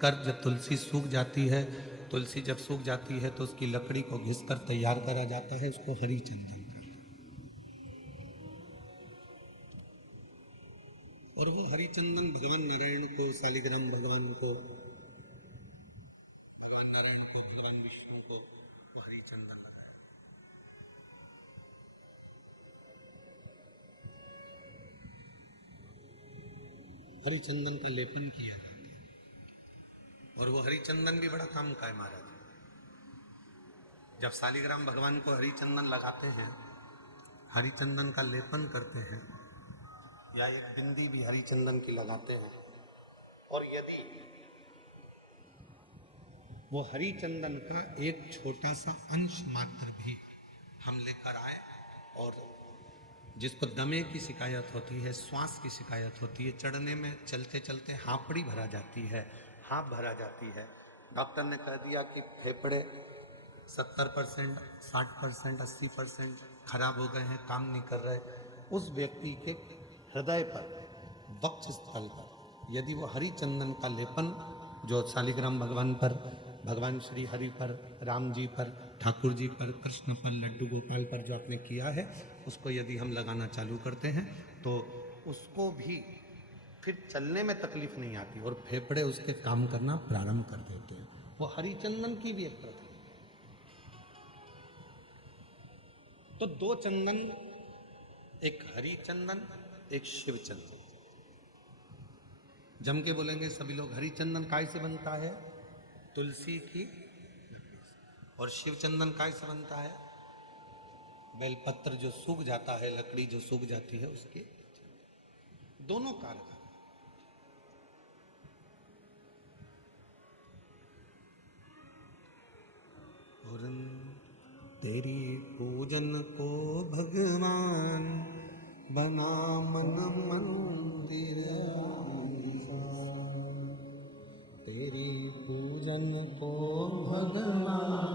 घिसकर जब तुलसी सूख जाती है, तुलसी जब सूख जाती है तो उसकी लकड़ी को घिसकर तैयार करा जाता है, उसको हरी चंदन कहते हैं। और वो हरी चंदन भगवान नारायण को, शालिग्राम भगवान को, भगवान नारायण को, भगवान विष्णु को हरी चंदन लगाया। हरी चंदन का लेपन किया जाता है। और वो हरी चंदन भी बड़ा काम का है महाराज। जब शालिग्राम भगवान को हरी चंदन लगाते हैं, हरी चंदन का लेपन करते हैं, या एक बिंदी भी हरी चंदन की लगाते हैं, और यदि वो हरी चंदन का एक छोटा सा अंश मात्र भी हम लेकर आए, और जिसको दमे की शिकायत होती है, श्वास की शिकायत होती है, चढ़ने में चलते चलते हांपड़ी भरा जाती है, हाँप भरा जाती है, डॉक्टर ने कह दिया कि फेफड़े 70%, 60%, 80% खराब हो गए हैं, काम नहीं कर रहे, उस व्यक्ति के हृदय पर, वक्ष स्थल पर यदि वो हरी चंदन का लेपन जो शालिग्राम भगवान पर, भगवान श्री हरि पर, राम जी पर, ठाकुर जी पर, कृष्ण पर, लड्डू गोपाल पर जो आपने किया है, उसको यदि हम लगाना चालू करते हैं तो उसको भी फिर चलने में तकलीफ नहीं आती और फेफड़े उसके काम करना प्रारंभ कर देते हैं। वो हरी चंदन की भी एक प्रथा। तो दो चंदन, एक हरी चंदन, एक शिव चंदन। जम के बोलेंगे सभी लोग, हरी चंदन काय से बनता है? तुलसी की लकड़ी से। और शिव चंदन काय से बनता है? बेलपत्र जो सूख जाता है, लकड़ी जो सूख जाती है उसके। दोनों कारगर। और तेरी पूजन को भगवान बना मन मंदिर, तेरी पूजन को भगवान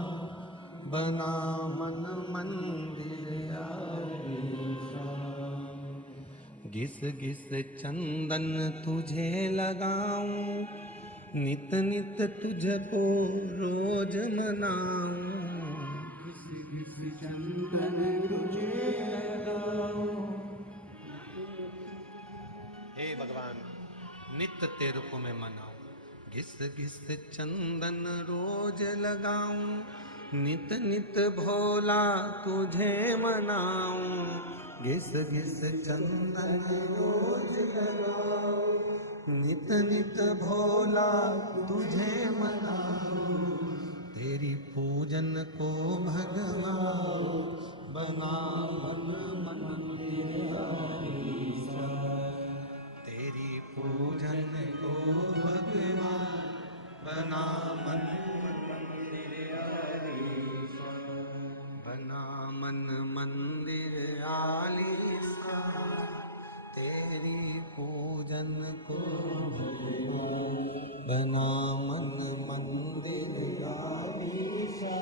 बना मन मंदिर, घिस घिस चंदन तुझे लगाऊं, नित नित तुझको रोज मनाऊं, घिस घिस चंदन तुझे लगाऊं। हे भगवान, नित्य तेरे को मैं मनाऊं, घिस घिस चंदन रोज लगाऊं, नित नित भोला तुझे मनाऊं, घिस घिस चंदन रोज लगाऊं, नित नित भोला तुझे मनाऊं, तेरी पूजन को भगवान बना मन मंदिर, तेरी पूजन को भगवान बना मन मंदिर, बना मन मंदिर आलीसा, तेरी पूजन को भगवान बना मन मंदिर आलीसा,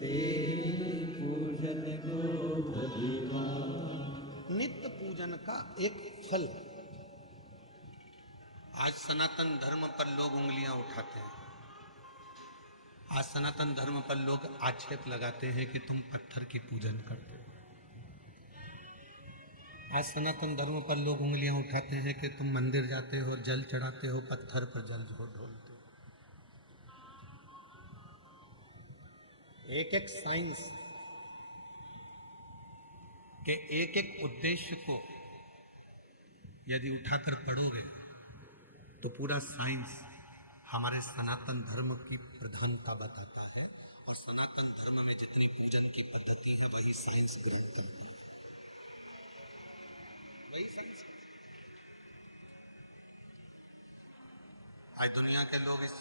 तेरी पूजन को भगवान। नित्य पूजन का एक फल है। आज सनातन धर्म पर लोग उंगलियां उठाते हैं, आज सनातन धर्म पर लोग आक्षेप लगाते हैं कि तुम पत्थर की पूजन करते हो, आज सनातन धर्म पर लोग उंगलियां उठाते हैं कि तुम मंदिर जाते हो, जल चढ़ाते हो, पत्थर पर जल ढोलते हो। एक एक साइंस के एक एक उद्देश्य को यदि उठाकर पढ़ोगे तो पूरा साइंस हमारे सनातन धर्म की प्रधानता बताता है, और सनातन धर्म में जितनी पूजन की पद्धति है वही साइंस ग्रहण करती है, वही साइंस। आज दुनिया के लोग इस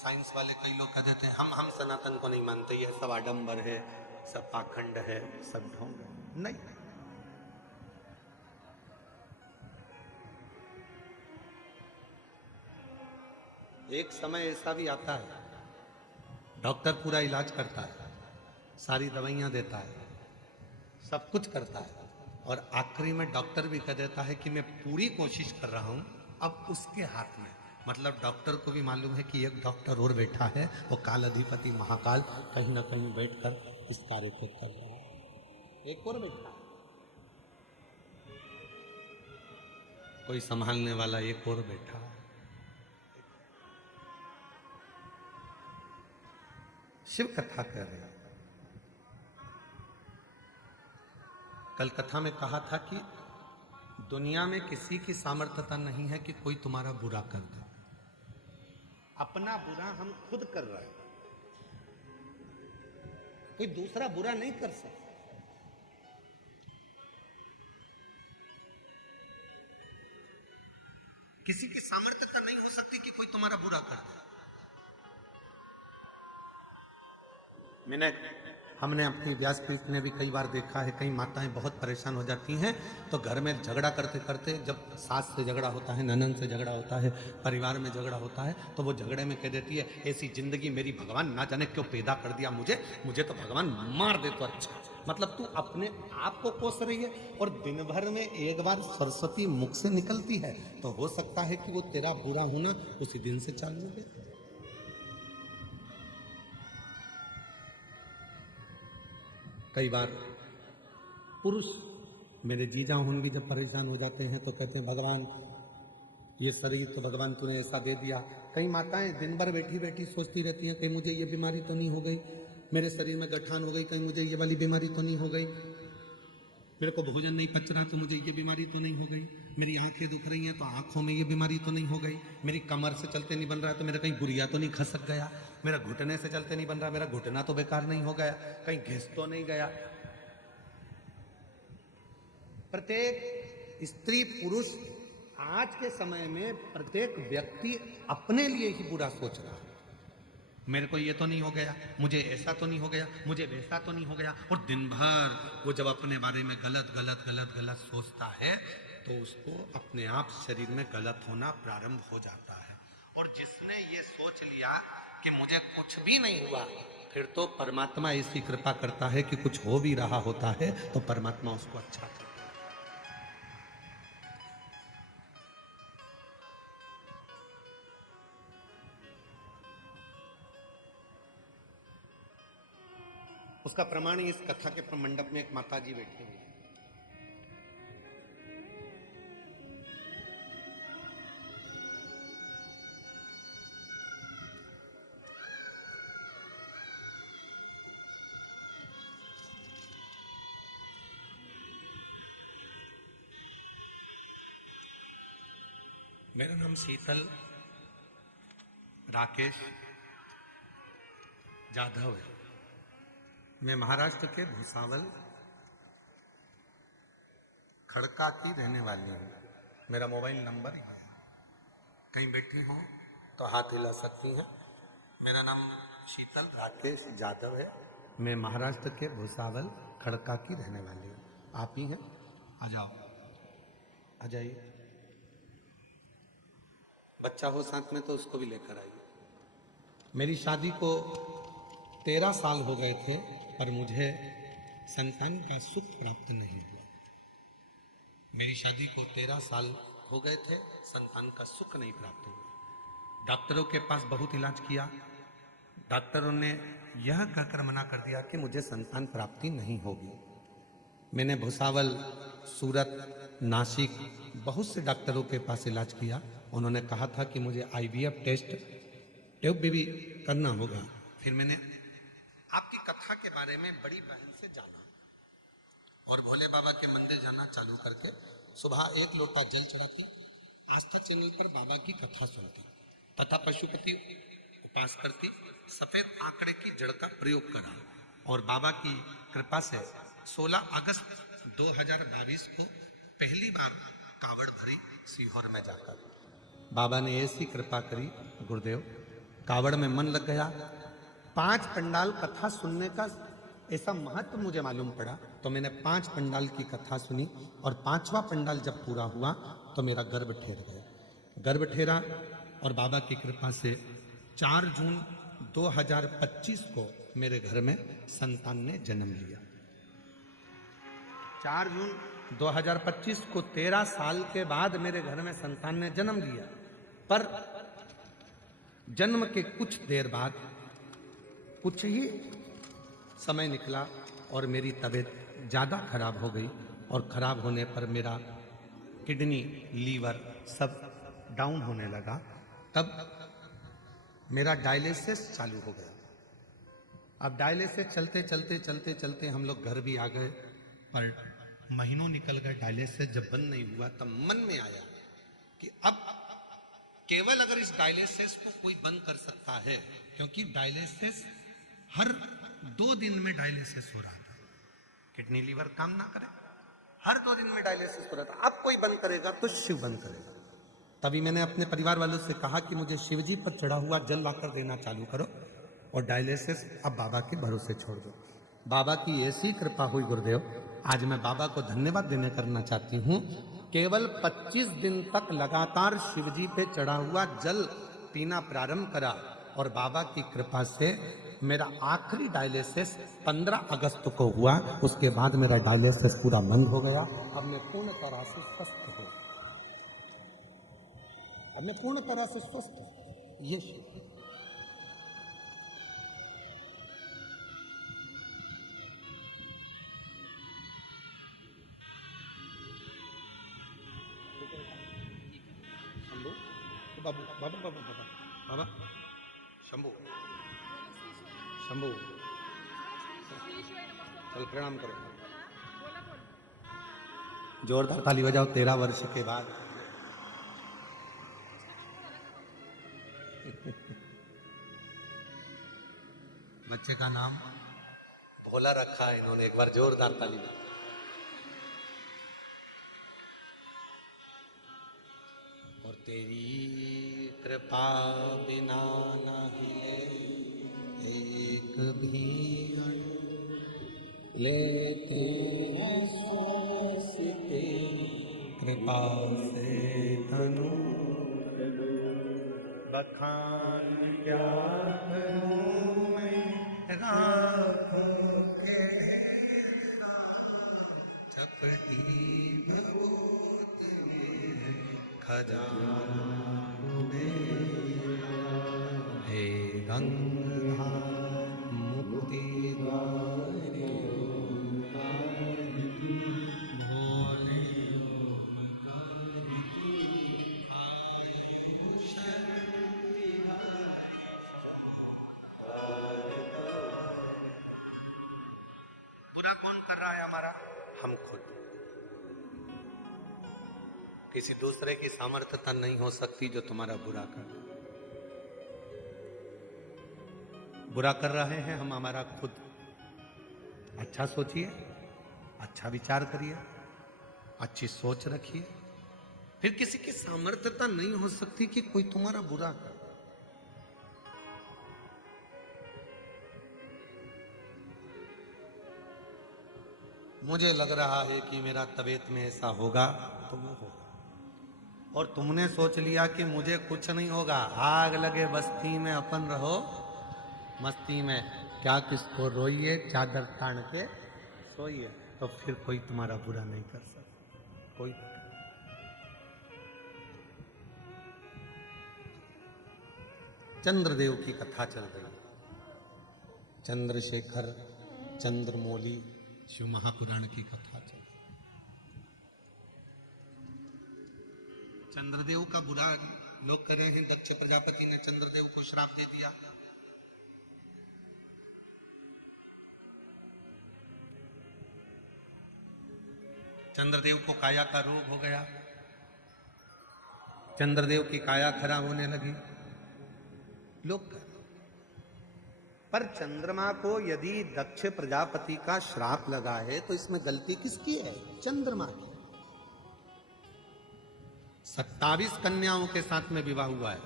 साइंस वाले कई लोग कह देते हैं हम सनातन को नहीं मानते, ये सब आडंबर है, सब पाखंड है, सब ढोंग है। नहीं, एक समय ऐसा भी आता है, डॉक्टर पूरा इलाज करता है, सारी दवाइयां देता है, सब कुछ करता है, और आखिरी में डॉक्टर भी कह देता है कि मैं पूरी कोशिश कर रहा हूं, अब उसके हाथ में, मतलब डॉक्टर को भी मालूम है कि एक डॉक्टर और बैठा है, वो काल अधिपति महाकाल कहीं ना कहीं बैठकर इस कार्य को कर रहा है। एक और बैठा है, कोई संभालने वाला एक और बैठा है। शिव कथा कर रहे हैं। कल कथा में कहा था कि दुनिया में किसी की सामर्थ्यता नहीं है कि कोई तुम्हारा बुरा कर दे। अपना बुरा हम खुद कर रहे हैं, कोई दूसरा बुरा नहीं कर सकता। किसी की सामर्थ्यता नहीं हो सकती कि कोई तुम्हारा बुरा कर दे। हमने अपनी व्यासपीठ ने भी कई बार देखा है, कई माताएं बहुत परेशान हो जाती हैं तो घर में झगड़ा करते करते, जब सास से झगड़ा होता है, ननद से झगड़ा होता है, परिवार में झगड़ा होता है, तो वो झगड़े में कह देती है ऐसी जिंदगी मेरी भगवान ना जाने क्यों पैदा कर दिया, मुझे तो भगवान मार दे तो अच्छा। मतलब तू अपने आप को कोस रही है और दिन भर में एक बार सरस्वती मुख से निकलती है तो हो सकता है कि वो तेरा बुरा होना उसी दिन से चालू हो गया। कई बार पुरुष, मेरे जीजा होंगे, जब परेशान हो जाते हैं तो कहते हैं भगवान ये शरीर तो भगवान तूने ऐसा दे दिया। कई माताएं दिन भर बैठी बैठी सोचती रहती हैं कहीं मुझे ये बीमारी तो नहीं हो गई, मेरे शरीर में गठान हो गई, कहीं मुझे ये वाली बीमारी तो नहीं हो गई, मेरे को भोजन नहीं पच रहा तो मुझे ये बीमारी तो नहीं हो गई, मेरी आंखें दुख रही हैं तो आंखों में ये बीमारी तो नहीं हो गई, मेरी कमर से चलते नहीं बन रहा तो मेरा कहीं गुड़िया तो नहीं खसक गया, मेरा घुटने से चलते नहीं बन रहा, मेरा घुटना तो बेकार नहीं हो गया, कहीं घिस तो नहीं गया। प्रत्येक स्त्री पुरुष आज के समय में प्रत्येक व्यक्ति अपने लिए ही बुरा सोच रहा है। मेरे को ये तो नहीं हो गया, मुझे ऐसा तो नहीं हो गया, मुझे वैसा तो नहीं हो गया। और दिन भर वो जब अपने बारे में गलत गलत गलत गलत सोचता है तो उसको अपने आप शरीर में गलत होना प्रारंभ हो जाता है। और जिसने ये सोच लिया कि मुझे कुछ भी नहीं हुआ, फिर तो परमात्मा ऐसी कृपा करता है कि कुछ हो भी रहा होता है तो परमात्मा उसको अच्छा करता है। उसका प्रमाण इस कथा के मंडप में एक माता जी बैठी हुई है। मेरा नाम शीतल राकेश जाधव है। मैं महाराष्ट्र के भुसावल खड़का की रहने वाली हूँ। मेरा मोबाइल नंबर है, कहीं बैठी हो तो हाथ हिला सकती हैं। मेरा नाम शीतल राकेश जाधव है। मैं महाराष्ट्र के भुसावल खड़का की रहने वाली हूँ। आप ही हैं? आ जाओ, आ जाइए। बच्चा हो साथ में तो उसको भी लेकर आइए। मेरी शादी को 13 साल हो गए थे पर मुझे संतान का सुख प्राप्त नहीं हुआ। मेरी शादी को 13 साल हो गए थे, संतान का सुख नहीं प्राप्त हुआ। डॉक्टरों के पास बहुत इलाज किया, डॉक्टरों ने यह कहकर मना कर दिया कि मुझे संतान प्राप्ति नहीं होगी। मैंने भुसावल, सूरत, नासिक बहुत से डॉक्टरों के पास इलाज किया। उन्होंने कहा था कि मुझे IVF टेस्ट ट्यूब भी करना होगा। फिर मैंने आपकी कथा के बारे में बड़ी बहन से जाना और भोले बाबा के मंदिर जाना चालू करके सुबह 1 लोटा जल चढ़ाती, आस्था चैनल पर बाबा की कथा सुनती तथा पशुपति उपास करती, सफेद आंकड़े की जड़ का प्रयोग करा और बाबा की कृपा से 16 अगस्त 2022 को पहली बार कावड़ भरी सीहोर में जाकर। बाबा ने ऐसी कृपा करी गुरुदेव, कावड़ में मन लग गया। 5 पंडाल कथा सुनने का ऐसा महत्व मुझे मालूम पड़ा तो मैंने 5 पंडाल की कथा सुनी और 5वां पंडाल जब पूरा हुआ तो मेरा गर्भ ठहर गया। गर्भ ठहरा और बाबा की कृपा से 4 जून 2025 को मेरे घर में संतान ने जन्म लिया। 4 जून 2025 को 13 साल के बाद मेरे घर में संतान ने जन्म लिया। पर जन्म के कुछ देर बाद कुछ ही समय निकला और मेरी तबीयत ज़्यादा खराब हो गई, और खराब होने पर मेरा किडनी, लीवर सब डाउन होने लगा। तब मेरा डायलिसिस चालू हो गया। अब डायलिसिस चलते चलते चलते चलते हम लोग घर भी आ गए, पर महीनों निकल गए, डायलिसिस जब बंद नहीं हुआ तब मन में आया कि अब केवल अगर इस डायलिसिस को कोई बंद कर सकता है, क्योंकि डायलिसिस हर 2 दिन में डायलिसिस हो रहा था, किडनी लीवर काम ना करे, हर 2 दिन में डायलिसिस हो रहा था, अब कोई बंद करेगा तो शिव बंद करेगा। तभी मैंने अपने परिवार वालों से कहा कि मुझे शिव जी पर चढ़ा हुआ जल लाकर देना चालू करो और डायलिसिस अब बाबा के भरोसे छोड़ दो। बाबा की ऐसी कृपा हुई गुरुदेव, आज मैं बाबा को धन्यवाद देने करना चाहती हूँ। केवल 25 दिन तक लगातार शिवजी पे चढ़ा हुआ जल पीना प्रारंभ करा और बाबा की कृपा से मेरा आखिरी डायलिसिस 15 अगस्त को हुआ। उसके बाद मेरा डायलिसिस पूरा बंद हो गया। अब मैं पूर्ण तरह से स्वस्थ हूँ, अब मैं पूर्ण तरह से स्वस्थ हूँ। ये शिव बाबू बाबा बाबा बाबा बाबा शंभू शंभू चल प्रणाम करो, जोरदार ताली बजाओ 13 वर्ष के बाद। बच्चे का नाम भोला रखा है इन्होंने, एक बार जोरदार ताली बजाओ। और तेरी कृपा बिना नहीं एक भी लेते हैं श्वास तेरी कृपा से धनु बखान क्या करूं मैं राखों के ढेरा चपटी भभूति खजाना मेरा हे गंगाधार मुक्ति द्वार भोले बुरा कौन कर रहा है हमारा? हम खुद। किसी दूसरे की सामर्थ्यता नहीं हो सकती जो तुम्हारा बुरा कर रहे हैं हम हमारा खुद। अच्छा सोचिए, अच्छा विचार करिए, अच्छी सोच रखिए, फिर किसी की सामर्थ्यता नहीं हो सकती कि कोई तुम्हारा बुरा कर। मुझे लग रहा है कि मेरा तबीयत में ऐसा होगा तो वो होगा, और तुमने सोच लिया कि मुझे कुछ नहीं होगा, आग लगे बस्ती में अपन रहो मस्ती में, क्या किसको रोइए चादर तान के सोइए, तो फिर कोई तुम्हारा बुरा नहीं कर सकता, कोई। चंद्रदेव की कथा चल रही, चंद्रशेखर चंद्रमौली शिव महापुराण की कथा चल रही। चंद्रदेव का बुरा लोग कह रहे हैं, दक्ष प्रजापति ने चंद्रदेव को श्राप दे दिया। चंद्रदेव को काया का रोग हो गया, चंद्रदेव की काया खराब होने लगी। लोग पर चंद्रमा को यदि दक्ष प्रजापति का श्राप लगा है तो इसमें गलती किसकी है? चंद्रमा की। 27 कन्याओं के साथ में विवाह हुआ है,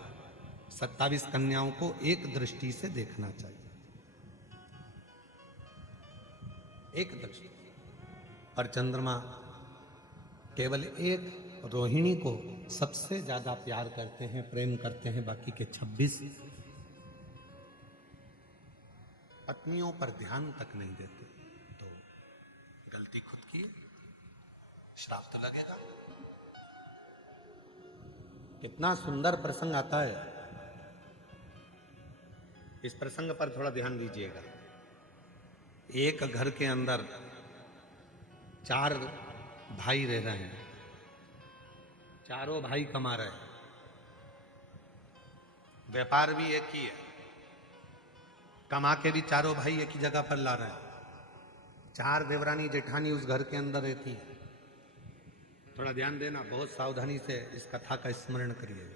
27 कन्याओं को एक दृष्टि से देखना चाहिए, एक दृष्टि। और चंद्रमा केवल एक रोहिणी को सबसे ज्यादा प्यार करते हैं, प्रेम करते हैं, बाकी के 26 पत्नियों पर ध्यान तक नहीं देते। तो गलती खुद की, श्राप तो लगेगा। कितना सुंदर प्रसंग आता है, इस प्रसंग पर थोड़ा ध्यान दीजिएगा। एक घर के अंदर 4 भाई रह रहे हैं, चारों भाई कमा रहे हैं, व्यापार भी एक ही है, कमा के भी चारों भाई एक ही जगह पर ला रहे हैं। 4 देवरानी जेठानी उस घर के अंदर रहती है। थोड़ा ध्यान देना, बहुत सावधानी से इस कथा का स्मरण करिए।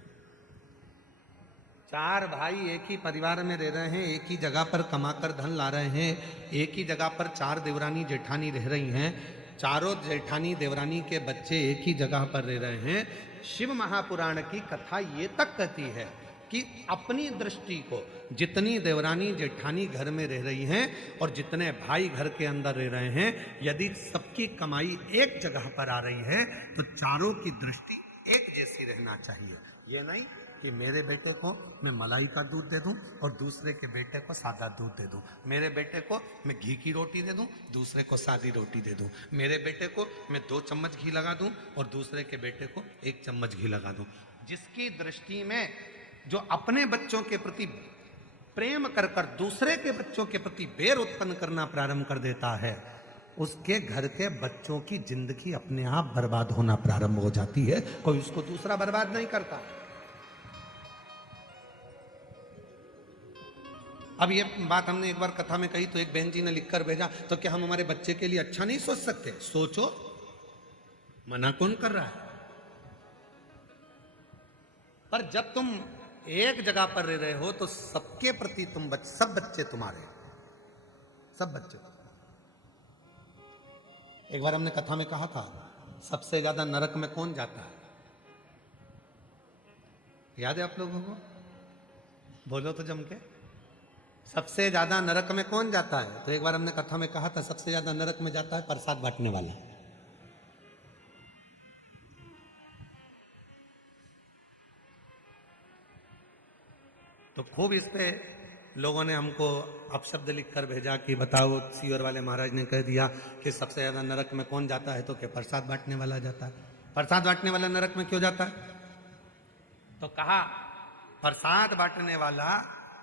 4 भाई एक ही परिवार में रह रहे हैं, एक ही जगह पर कमाकर धन ला रहे हैं, एक ही जगह पर 4 देवरानी जेठानी रह रही हैं, चारों जेठानी देवरानी के बच्चे एक ही जगह पर रह रहे हैं। शिव महापुराण की कथा ये तक कहती है कि अपनी दृष्टि को जितनी देवरानी जेठानी घर में रह रही हैं और जितने भाई घर के अंदर रह रहे हैं, यदि सबकी कमाई एक जगह पर आ रही है तो चारों की दृष्टि एक जैसी रहना चाहिए। ये नहीं कि मेरे बेटे को मैं मलाई का दूध दे दूं और दूसरे के बेटे को सादा दूध दे दूं, मेरे बेटे को मैं घी की रोटी दे दूं, दूसरे को सादी रोटी दे दूं, मेरे बेटे को मैं 2 चम्मच घी लगा दूं और दूसरे के बेटे को 1 चम्मच घी लगा दूं। जिसकी दृष्टि में जो अपने बच्चों के प्रति प्रेम कर कर दूसरे के बच्चों के प्रति बैर उत्पन्न करना प्रारंभ कर देता है, उसके घर के बच्चों की जिंदगी अपने आप बर्बाद होना प्रारंभ हो जाती है। कोई उसको दूसरा बर्बाद नहीं करता। अब ये बात हमने एक बार कथा में कही तो एक बहन जी ने लिखकर भेजा, तो क्या हम हमारे बच्चे के लिए अच्छा नहीं सोच सकते? सोचो, मना कौन कर रहा है? पर जब तुम एक जगह पर रह रहे हो तो सबके प्रति सब बच्चे तुम्हारे, सब बच्चे। एक बार हमने कथा में कहा था, सबसे ज्यादा नरक में कौन जाता है? याद है आप लोगों को? बोलो तो जम के। सबसे ज्यादा नरक में कौन जाता है? तो एक बार हमने कथा में कहा था, सबसे ज्यादा नरक में जाता है प्रसाद बांटने वाला। तो खूब इस पे लोगों ने हमको अपशब्द लिखकर भेजा कि बताओ, सीवर वाले महाराज ने कह दिया कि सबसे ज्यादा नरक में कौन जाता है, तो क्या प्रसाद बांटने वाला जाता है। प्रसाद बांटने वाला नरक में क्यों जाता है? तो कहा प्रसाद बांटने वाला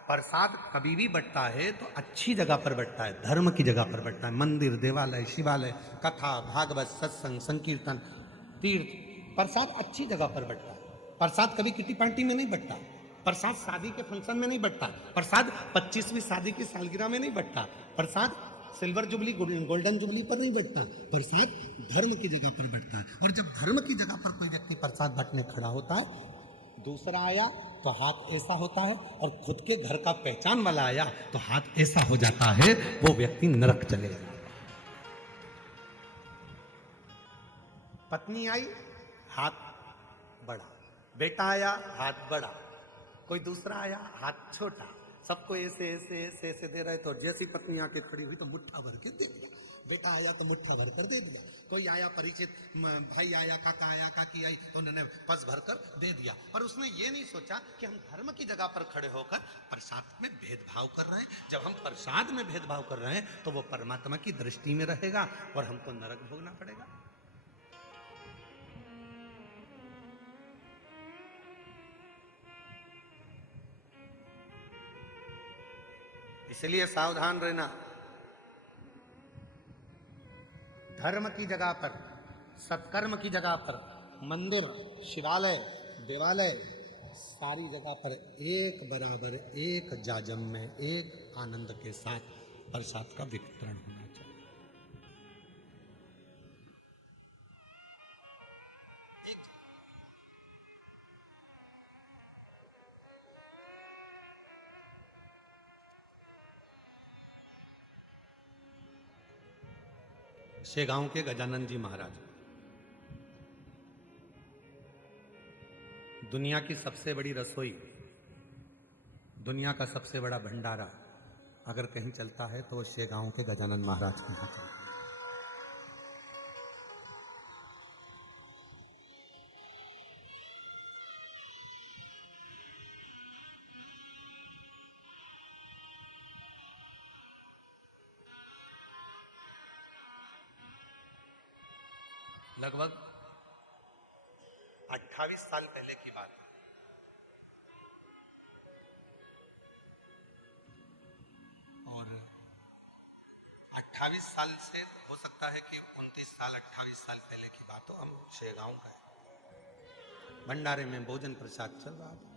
प्रसाद कभी भी बंटता है तो अच्छी जगह पर बंटता है, धर्म की जगह पर बंटता है। मंदिर, देवालय, शिवालय, कथा, भागवत, सत्संग, संकीर्तन, तीर्थ, प्रसाद अच्छी जगह पर बंटता है। प्रसाद कभी किटी पार्टी में नहीं बंटता, प्रसाद शादी के फंक्शन में नहीं बंटता, प्रसाद 25वीं शादी की सालगिरह में नहीं बंटता, प्रसाद सिल्वर जुबली गोल्डन जुबली पर नहीं बंटता, प्रसाद धर्म की जगह पर बंटता है। और जब धर्म की जगह पर कोई व्यक्ति प्रसाद बांटने खड़ा होता है, दूसरा आया तो हाथ ऐसा होता है, और खुद के घर का पहचान वाला आया तो हाथ ऐसा हो जाता है, वो व्यक्ति नरक चले जाता है। पत्नी आई, हाथ बड़ा, बेटा आया, हाथ बड़ा, कोई दूसरा आया, हाथ छोटा, सबको ऐसे ऐसे ऐसे ऐसे दे रहे। तो जैसी पत्नी आके खड़ी हुई तो मुट्ठा भर के दे दिया, बेटा आया तो मुट्ठा भर कर दे दिया, कोई आया परिचित भाई आया, काका आया, काकी आई, तो उन्होंने पस भर कर दे दिया। और उसने ये नहीं सोचा कि हम धर्म की जगह पर खड़े होकर प्रसाद में भेदभाव कर रहे हैं। जब हम प्रसाद में भेदभाव कर रहे हैं तो वो परमात्मा की दृष्टि में रहेगा और हमको नरक भोगना पड़ेगा। इसलिए सावधान रहना। धर्म की जगह पर, सत्कर्म की जगह पर, मंदिर, शिवालय, देवालय, सारी जगह पर एक बराबर, एक जाजम में, एक आनंद के साथ प्रसाद का वितरण होना चाहिए। शेगांव के गजानन जी महाराज, दुनिया की सबसे बड़ी रसोई, दुनिया का सबसे बड़ा भंडारा अगर कहीं चलता है तो वो शेगांव के गजानन महाराज के यहाँ चलता है। लगभग 28 साल पहले की बात है। 28 साल से, हो सकता है कि 29 साल 28 साल पहले की बात हो, हम शेगांव का है, भंडारे में भोजन प्रसाद चल रहा था।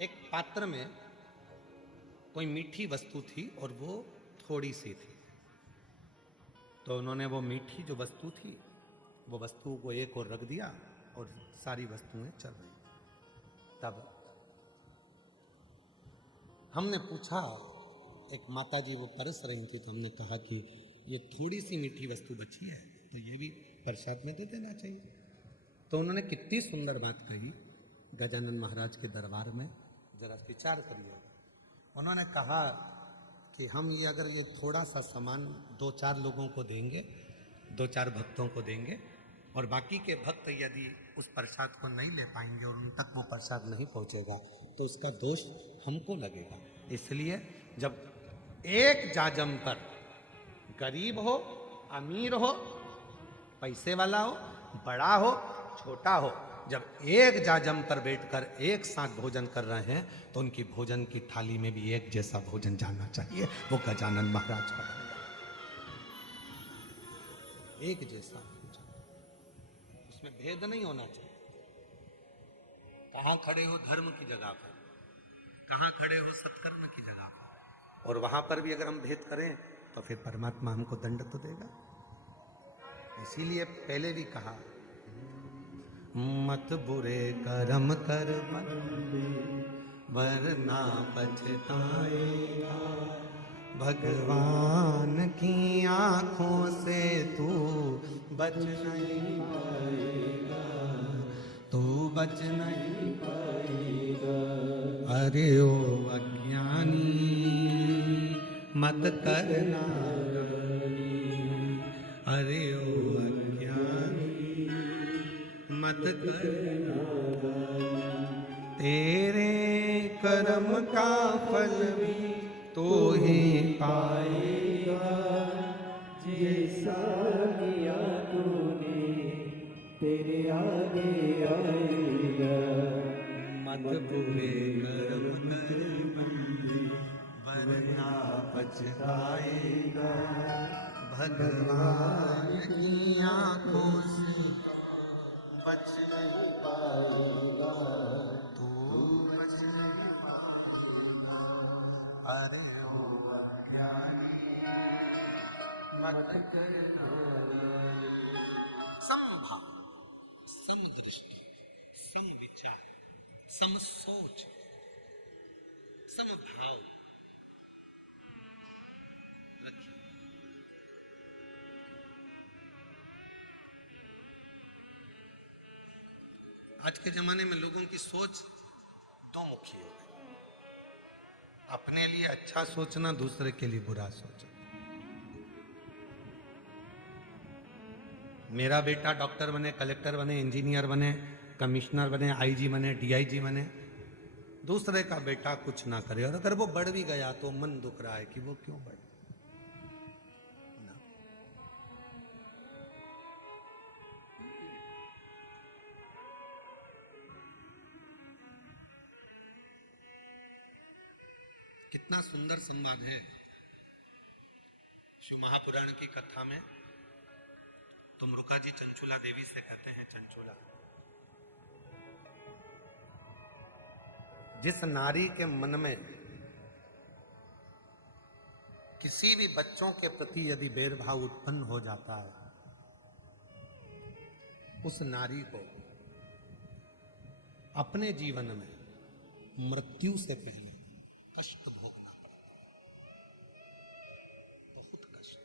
एक पात्र में कोई मीठी वस्तु थी और वो थोड़ी सी थी, तो उन्होंने वो मीठी जो वस्तु थी वो वस्तु को एक और रख दिया और सारी वस्तुएं चल रही। तब हमने पूछा, एक माता जी वो परस रही थी, तो हमने कहा कि ये थोड़ी सी मीठी वस्तु बची है तो ये भी प्रसाद में तो देना चाहिए। तो उन्होंने कितनी सुंदर बात कही गजानन महाराज के दरबार में, जरा विचार करिए। उन्होंने कहा कि हम ये अगर ये थोड़ा सा सामान 2-4 लोगों को देंगे, 2-4 भक्तों को देंगे, और बाकी के भक्त यदि उस प्रसाद को नहीं ले पाएंगे और उन तक वो प्रसाद नहीं पहुंचेगा तो उसका दोष हमको लगेगा। इसलिए जब एक जाजम पर गरीब हो, अमीर हो, पैसे वाला हो, बड़ा हो, छोटा हो, जब एक जाजम पर बैठकर एक साथ भोजन कर रहे हैं तो उनकी भोजन की थाली में भी एक जैसा भोजन जाना चाहिए। वो गजानन महाराज का एक जैसा भोजन, उसमें भेद नहीं होना चाहिए। कहां खड़े हो धर्म की जगह पर, कहां खड़े हो सत्कर्म की जगह पर, और वहां पर भी अगर हम भेद करें तो फिर परमात्मा हमको दंड तो देगा। इसीलिए पहले भी कहा, मत बुरे कर्म कर बंदे वरना पछताएगा, भगवान की आंखों से तू बच नहीं पाएगा, तू बच नहीं पाएगा। अरे ओ अज्ञानी मत करना, अरे ओ अज्ञानी मत करना, तेरे कर्म का फल भी तो ही पाएगा, जैसा किया तूने तेरे आगे आएगा। मत बुरे कर्म कर बंदे वरना पछताएगा, भगवान की आंखों से बच नहीं पाएगा, तू बच नहीं पाएगा। अरे ओ अज्ञानी मत करना। समभाव, समदृष्टि, समविचार, समसोच, समभाव रखिए। आज के जमाने में लोगों की सोच दो मुखी हो गई, अपने लिए अच्छा सोचना, दूसरे के लिए बुरा सोचना। मेरा बेटा डॉक्टर बने, कलेक्टर बने, इंजीनियर बने, कमिश्नर बने, आईजी बने, डीआईजी बने, दूसरे का बेटा कुछ ना करे, और अगर वो बढ़ भी गया तो मन दुख रहा है कि वो क्यों बढ़ ना। कितना सुंदर संवाद है शिव महापुराण की कथा में। तुमरुका जी चंचुला देवी से कहते हैं, चंचुला, जिस नारी के मन में किसी भी बच्चों के प्रति यदि भेदभाव उत्पन्न हो जाता है, उस नारी को अपने जीवन में मृत्यु से पहले कष्ट भोगना पड़ता है, बहुत कष्ट।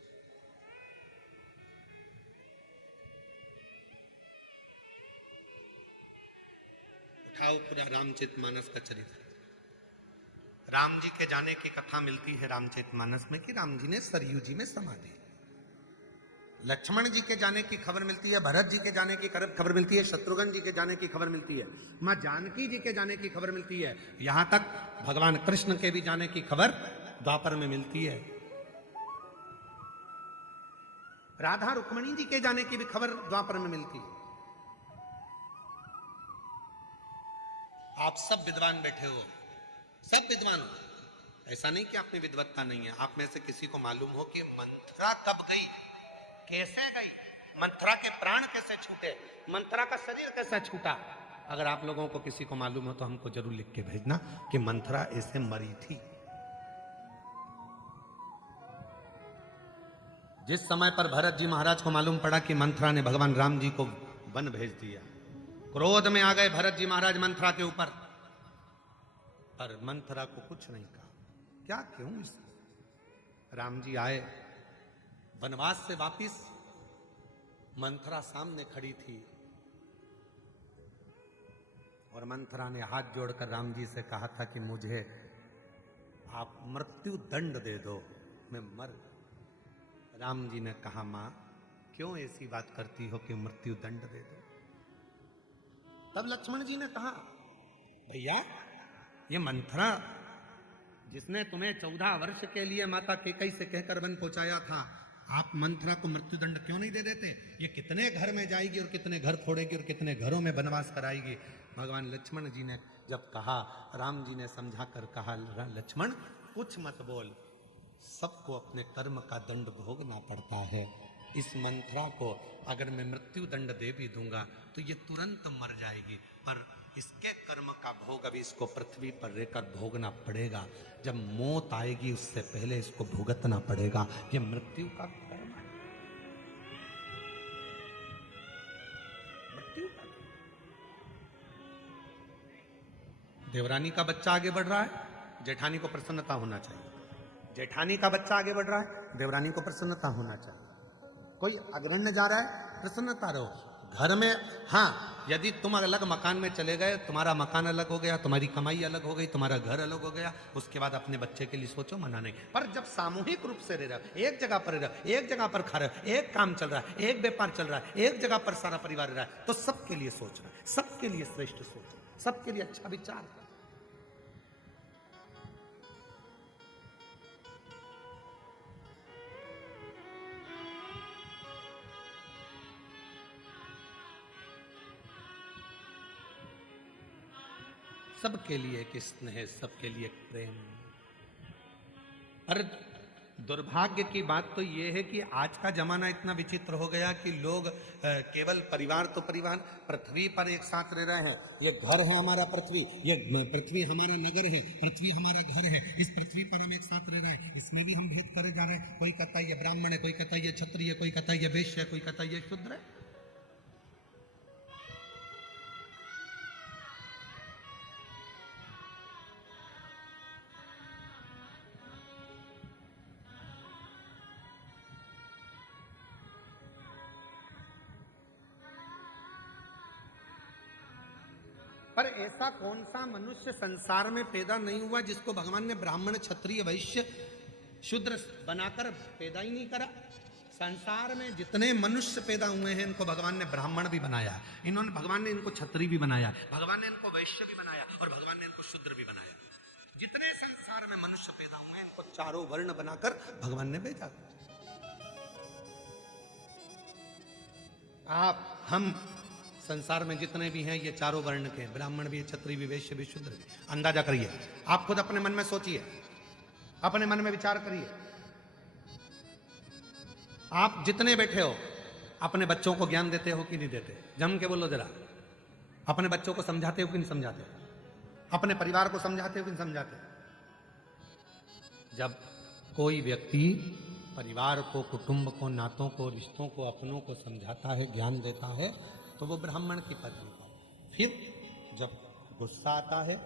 उठाओ पूरा रामचरितमानस का चरित्र। राम जी के जाने की कथा मिलती है रामचरितमानस में कि राम जी ने सरयू जी में समाधि। लक्ष्मण जी के जाने की खबर मिलती है, भरत जी के जाने की खबर मिलती है, शत्रुघ्न जी के जाने की खबर मिलती है, मां जानकी जी के जाने की खबर मिलती है, यहां तक भगवान कृष्ण के भी जाने की खबर द्वापर में मिलती है। राधा रुक्मणी जी के जाने की भी खबर द्वापर में मिलती है। आप सब विद्वान बैठे हो, सब विद्वान हो, ऐसा नहीं कि आप में विद्वत्ता नहीं है, आप में से किसी को मालूम हो कि मंथरा कब गई, कैसे गई, मंथरा के प्राण कैसे छूटे, मंथरा का शरीर कैसे छूटा। अगर आप लोगों को किसी को मालूम हो तो हमको जरूर लिख के भेजना कि मंथरा ऐसे मरी थी। जिस समय पर भरत जी महाराज को मालूम पड़ा कि मंथरा ने भगवान राम जी को वन भेज दिया, क्रोध में आ गए भरत जी महाराज मंथरा के ऊपर, पर मंथरा को कुछ नहीं कहा। क्या क्यों इस राम जी आए वनवास से वापिस, मंथरा सामने खड़ी थी और मंथरा ने हाथ जोड़कर राम जी से कहा था कि मुझे आप मृत्यु दंड दे दो, मैं मर। राम जी ने कहा, मां क्यों ऐसी बात करती हो कि मृत्यु दंड दे दो। तब लक्ष्मण जी ने कहा, भैया ये मंथरा जिसने तुम्हें 14 वर्ष के लिए माता कैकई से कहकर वन पहुंचाया था, आप मंथरा को मृत्युदंड क्यों नहीं दे देते। ये कितने घर में जाएगी और कितने घर फोड़ेगी और कितने घरों में वनवास कराएगी। भगवान लक्ष्मण जी ने जब कहा, राम जी ने समझा कर कहा, लक्ष्मण कुछ मत बोल, सबको अपने कर्म का दंड भोगना पड़ता है। इस मंथरा को अगर मैं मृत्यु दंड दे भी दूंगा तो ये तुरंत मर जाएगी, पर इसके कर्म का भोग अभी इसको पृथ्वी पर रहकर भोगना पड़ेगा। जब मौत आएगी उससे पहले इसको भुगतना पड़ेगा। ये मृत्यु का कर्म है, मृत्यु का। देवरानी का बच्चा आगे बढ़ रहा है, जेठानी को प्रसन्नता होना चाहिए। जेठानी का बच्चा आगे बढ़ रहा है, देवरानी को प्रसन्नता होना चाहिए। कोई अग्रण्य जा रहा है, प्रसन्नता रहो। घर में हाँ, यदि तुम अलग मकान में चले गए, तुम्हारा मकान अलग हो गया, तुम्हारी कमाई अलग हो गई, तुम्हारा घर अलग हो गया, उसके बाद अपने बच्चे के लिए सोचो, मना नहीं। पर जब सामूहिक रूप से रह रहे हो, एक जगह पर रह रहे हो, एक जगह पर खा रहे हो, एक काम चल रहा है, एक व्यापार चल रहा है, एक जगह पर सारा परिवार रह रहा है, तो सबके लिए सोचना, सबके लिए श्रेष्ठ सोचना, सबके लिए अच्छा विचार। सबके लिए एक स्नेह, सबके लिए एक प्रेम। और दुर्भाग्य की बात तो यह है कि आज का जमाना इतना विचित्र हो गया कि लोग केवल परिवार तो परिवार, पृथ्वी पर एक साथ रह रहे हैं। ये घर है हमारा पृथ्वी, ये पृथ्वी हमारा नगर है, पृथ्वी हमारा घर है, इस पृथ्वी पर हम एक साथ रह रहे हैं। इसमें भी हम भेद करे जा रहे हैं। कोई कहता है ये ब्राह्मण है, कोई कहता है ये क्षत्रिय है, कोई कहता है ये वैश्य है, कोई कहता है ये शूद्र है। पर ऐसा कौन सा मनुष्य संसार में पैदा नहीं हुआ जिसको भगवान ने ब्राह्मण, क्षत्रिय, वैश्य, शूद्र बनाकर पैदा ही नहीं करा। संसार में जितने मनुष्य पैदा हुए हैं इनको भगवान ने ब्राह्मण भी बनाया, इन्होंने भगवान ने इनको क्षत्रिय भी बनाया, भगवान ने इनको वैश्य भी बनाया और भगवान ने इनको शूद्र भी बनाया। जितने संसार में मनुष्य पैदा हुए हैं इनको चारों वर्ण बनाकर भगवान ने भेजा। हम संसार में जितने भी हैं ये चारों वर्ण के हैं, ब्राह्मण भी, क्षत्रिय भी, वैश्य भी, शूद्र भी। अंदाजा करिए, आप खुद अपने मन में सोचिए, अपने मन में विचार करिए। आप जितने बैठे हो अपने बच्चों को ज्ञान देते हो कि नहीं देते? जम के बोलो जरा। अपने बच्चों को समझाते हो कि नहीं समझाते? अपने परिवार को समझाते हो कि नहीं समझाते? जब कोई व्यक्ति परिवार को, कुटुंब को, नातों को, रिश्तों को, अपनों को समझाता है, ज्ञान देता है, तो वो ब्राह्मण की पद लेता है। फिर जब गुस्सा आता है,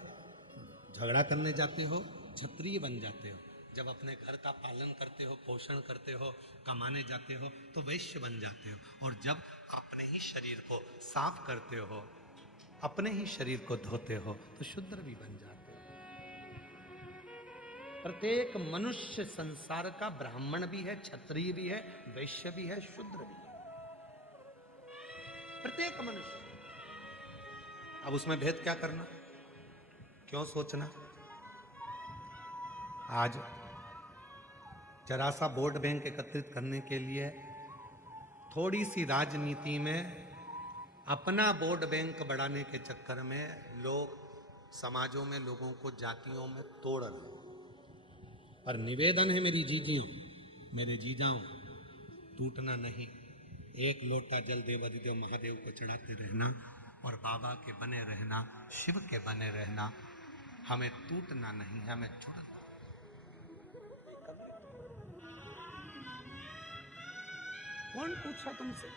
झगड़ा करने जाते हो, क्षत्रिय बन जाते हो। जब अपने घर का पालन करते हो, पोषण करते हो, कमाने जाते हो, तो वैश्य बन जाते हो। और जब अपने ही शरीर को साफ करते हो, अपने ही शरीर को धोते हो, तो शूद्र भी बन जाते हो। प्रत्येक मनुष्य संसार का ब्राह्मण भी है, क्षत्रिय भी है, वैश्य भी है, शूद्र भी है। प्रत्येक मनुष्य। अब उसमें भेद क्या करना, क्यों सोचना? आज जरा सा वोट बैंक एकत्रित करने के लिए थोड़ी सी राजनीति में अपना वोट बैंक बढ़ाने के चक्कर में लोग समाजों में, लोगों को, जातियों में तोड़ रहे हैं। पर निवेदन है मेरी जीजियों, मेरे जीजाओं, टूटना नहीं। एक लोटा जल देवाधिदेव महादेव को चढ़ाते रहना और बाबा के बने रहना, शिव के बने रहना। हमें टूटना नहीं है, हमें जुड़ना। कौन पूछा तुमसे?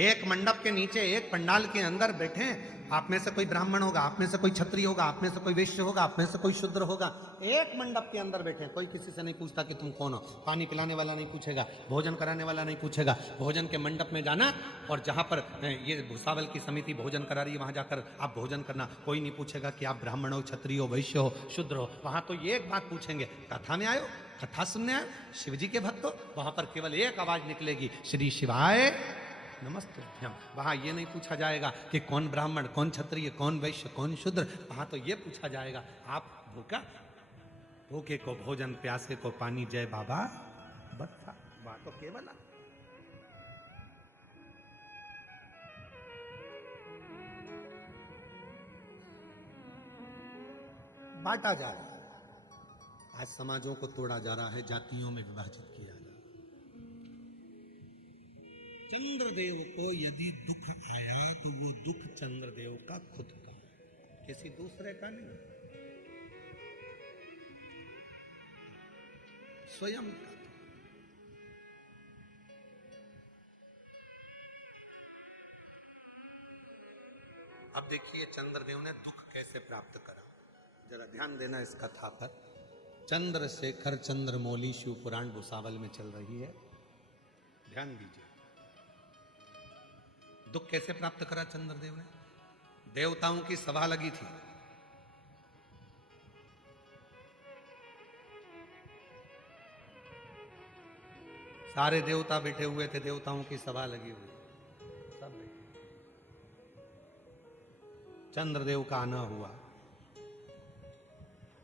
एक मंडप के नीचे, एक पंडाल के अंदर बैठे, आप में से कोई ब्राह्मण होगा, आप में से कोई क्षत्रिय होगा, आप में से कोई वैश्य होगा, आप में से कोई शूद्र होगा। एक मंडप के अंदर बैठे, कोई किसी से नहीं पूछता कि तुम कौन हो। पानी पिलाने वाला नहीं पूछेगा, भोजन कराने वाला नहीं पूछेगा। भोजन के मंडप में जाना और जहां पर ये भूसावल की समिति भोजन करा रही है, वहां जाकर आप भोजन करना। कोई नहीं पूछेगा कि आप ब्राह्मण हो, क्षत्रिय हो, वैश्य हो, शूद्र हो। वहां तो ये एक बात पूछेंगे, कथा में आयो, कथा सुनने आयो, शिव जी के भक्त हो। वहां पर केवल एक आवाज निकलेगी, श्री शिवाय नमस्ते। वहां ये नहीं पूछा जाएगा कि कौन ब्राह्मण, कौन क्षत्रिय, कौन वैश्य, कौन शूद्र। वहां तो ये पूछा जाएगा, आप भूखा? भूखे को भोजन, प्यासे को पानी, जय बाबा बत्ता। वहां तो केवल बांटा जा रहा है। आज समाजों को तोड़ा जा रहा है, जातियों में विभाजित किया जा रहा है। चंद्रदेव को यदि दुख आया तो वो दुख चंद्रदेव का खुद का, किसी दूसरे का नहीं, स्वयं का। अब देखिए चंद्रदेव ने दुख कैसे प्राप्त करा, जरा ध्यान देना इस कथा पर। चंद्रशेखर चंद्रमौली शिव पुराण भूसावल में चल रही है, ध्यान दीजिए। दुख कैसे प्राप्त करा चंद्रदेव ने? देवताओं की सभा लगी थी, सारे देवता बैठे हुए थे, देवताओं की सभा लगी हुई, सब बैठे। चंद्रदेव का आना हुआ,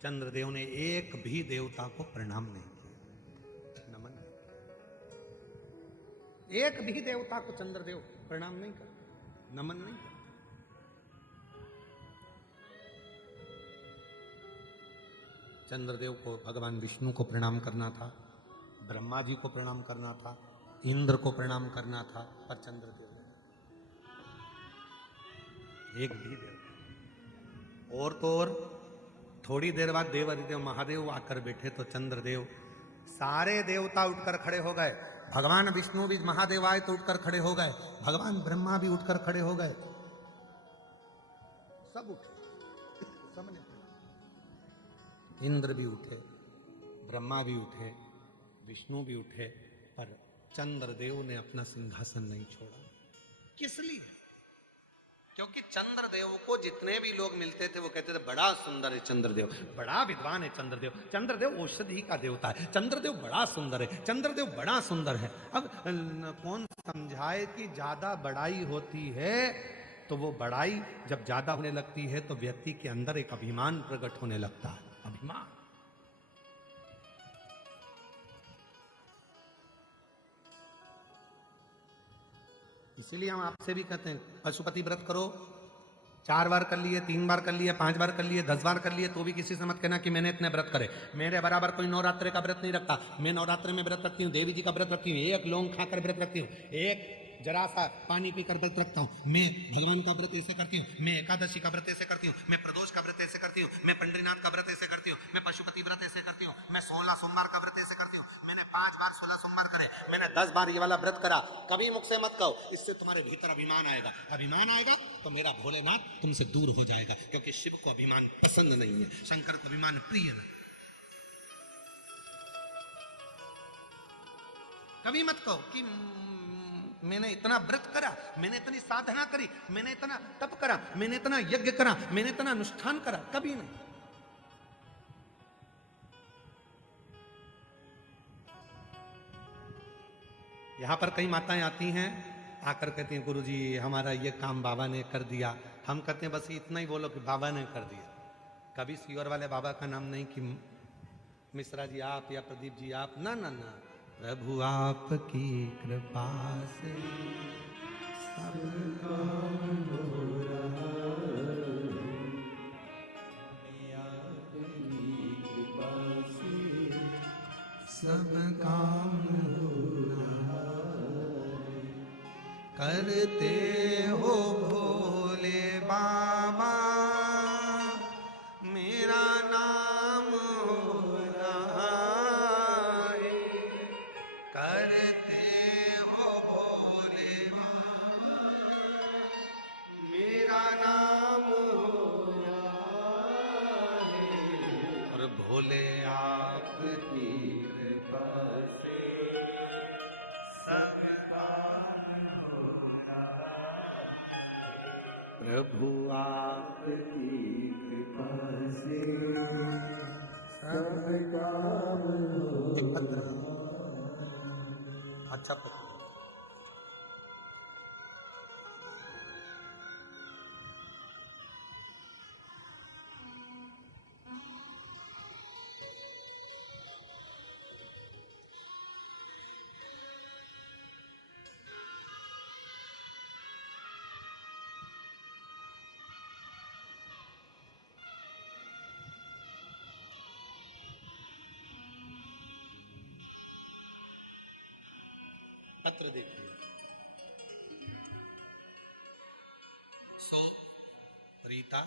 चंद्रदेव ने एक भी देवता को प्रणाम नहीं किया, नमन नहीं। एक भी देवता को चंद्रदेव प्रणाम नहीं कर, नमन नहीं कर। चंद्रदेव को भगवान विष्णु को प्रणाम करना था, ब्रह्मा जी को प्रणाम करना था, इंद्र को प्रणाम करना था, पर चंद्रदेव एक भी देव। और तो और थोड़ी देर बाद देवाधिदेव महादेव आकर बैठे तो चंद्रदेव, सारे देवता उठकर खड़े हो गए। भगवान विष्णु भी, महादेव आए तो उठकर खड़े हो गए, भगवान ब्रह्मा भी उठकर खड़े हो गए, सब उठे, सबने। इंद्र भी उठे, ब्रह्मा भी उठे, विष्णु भी उठे, पर चंद्रदेव ने अपना सिंहासन नहीं छोड़ा। किस लिए? क्योंकि चंद्रदेव को जितने भी लोग मिलते थे वो कहते थे बड़ा सुंदर है चंद्रदेव, बड़ा विद्वान है चंद्रदेव, चंद्रदेव औषधि का देवता है, चंद्रदेव बड़ा सुंदर है, चंद्रदेव बड़ा सुंदर है। अब कौन समझाए कि ज्यादा बड़ाई होती है तो वो बड़ाई जब ज्यादा होने लगती है तो व्यक्ति के अंदर एक अभिमान प्रकट होने लगता है, अभिमान। इसीलिए हम आपसे भी कहते हैं पशुपति व्रत करो, 4 बार कर लिए, 3 बार कर लिए, 5 बार कर लिए, 10 बार कर लिए, तो भी किसी से मत कहना कि मैंने इतने व्रत करे। मेरे बराबर कोई नवरात्रि का व्रत नहीं रखता। मैं नवरात्रि में व्रत रखती हूँ, देवी जी का व्रत रखती हूँ, एक लौंग खाकर व्रत रखती हूँ, एक जरा सा पानी पीकर व्रत रखता हूँ। मैं भगवान का व्रत ऐसे करती हूँ, मैं एकादशी का व्रत ऐसे करती हूँ, मैं प्रदोष का व्रत ऐसे करती हूँ, मैं पंडरीनाथ का व्रत ऐसे करती हूँ, मैं पशुपति व्रत ऐसे करती हूँ, मैं 16 सोमवार का व्रत ऐसे करती हूँ, मैंने 5 बार 16 सोमवार करे, मैंने 10 बार ये वाला व्रत करा। कभी मुख से मत कहो, इससे तुम्हारे भीतर अभिमान आएगा। अभिमान आएगा तो मेरा भोलेनाथ तुमसे दूर हो जाएगा, क्योंकि शिव को अभिमान पसंद नहीं है, शंकर को अभिमान प्रिय नहीं। कभी मत कहो कि मैंने इतना व्रत करा, मैंने इतनी साधना करी, मैंने इतना तप करा, मैंने इतना यज्ञ करा, मैंने इतना अनुष्ठान करा, कभी नहीं। यहां पर कई माताएं आती हैं, आकर कहती हैं गुरुजी हमारा ये काम बाबा ने कर दिया। हम कहते हैं बस इतना ही बोलो कि बाबा ने कर दिया। कभी सीवर वाले बाबा का नाम नहीं कि मिश्रा जी आप या प्रदीप जी आप, ना ना ना, प्रभु आपकी कृपा से सब काम हो रहा है, आपकी कृपा सब काम करते हो भोले बाबा, मेरा नाम हो रहा है। करते हो भोले बाबा, मेरा नाम हो रहा है। और भोले आपकी कृपा से सब प्रभु आपकी कृपा से सब काम एक पत्र अच्छा पत्र पत्र देखिए। सो रीता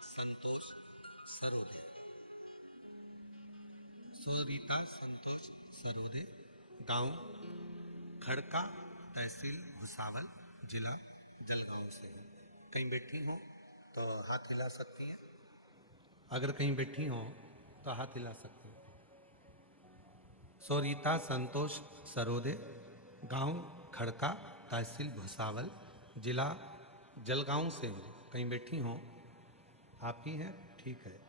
संतोष सरोदे, सो रीता संतोष सरोदे, गांव खड़का, तहसील भुसावल, जिला जलगांव से हूँ। कहीं बैठी हो तो हाथ हिला सकती हैं, अगर कहीं बैठी हो तो हाथ हिला सकती हैं। सो रीता संतोष सरोदे, गांव खड़का, तहसील भुसावल, जिला जलगांव से हूँ। कहीं बैठी हो, आप ही हैं, ठीक है,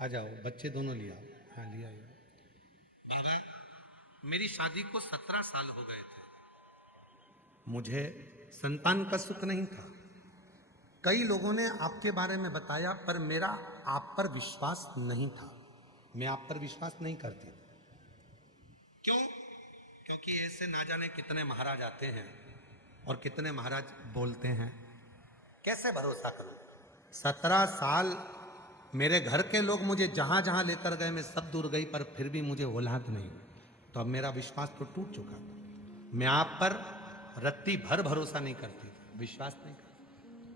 आ जाओ, बच्चे दोनों लिया। हाँ लिया। बाबा, मेरी शादी को 17 साल हो गए थे, मुझे संतान का सुख नहीं था। कई लोगों ने आपके बारे में बताया, पर मेरा आप पर विश्वास नहीं था। मैं आप पर विश्वास नहीं करती। क्यों? क्योंकि ऐसे ना जाने कितने महाराज आते हैं और कितने महाराज बोलते हैं, कैसे भरोसा करूं? 17 साल मेरे घर के लोग मुझे जहां जहां लेकर गए, मैं सब दूर गई, पर फिर भी मुझे औलाद नहीं। तो अब मेरा विश्वास तो टूट चुका था। मैं आप पर रत्ती भर भरोसा नहीं करती, विश्वास नहीं करती।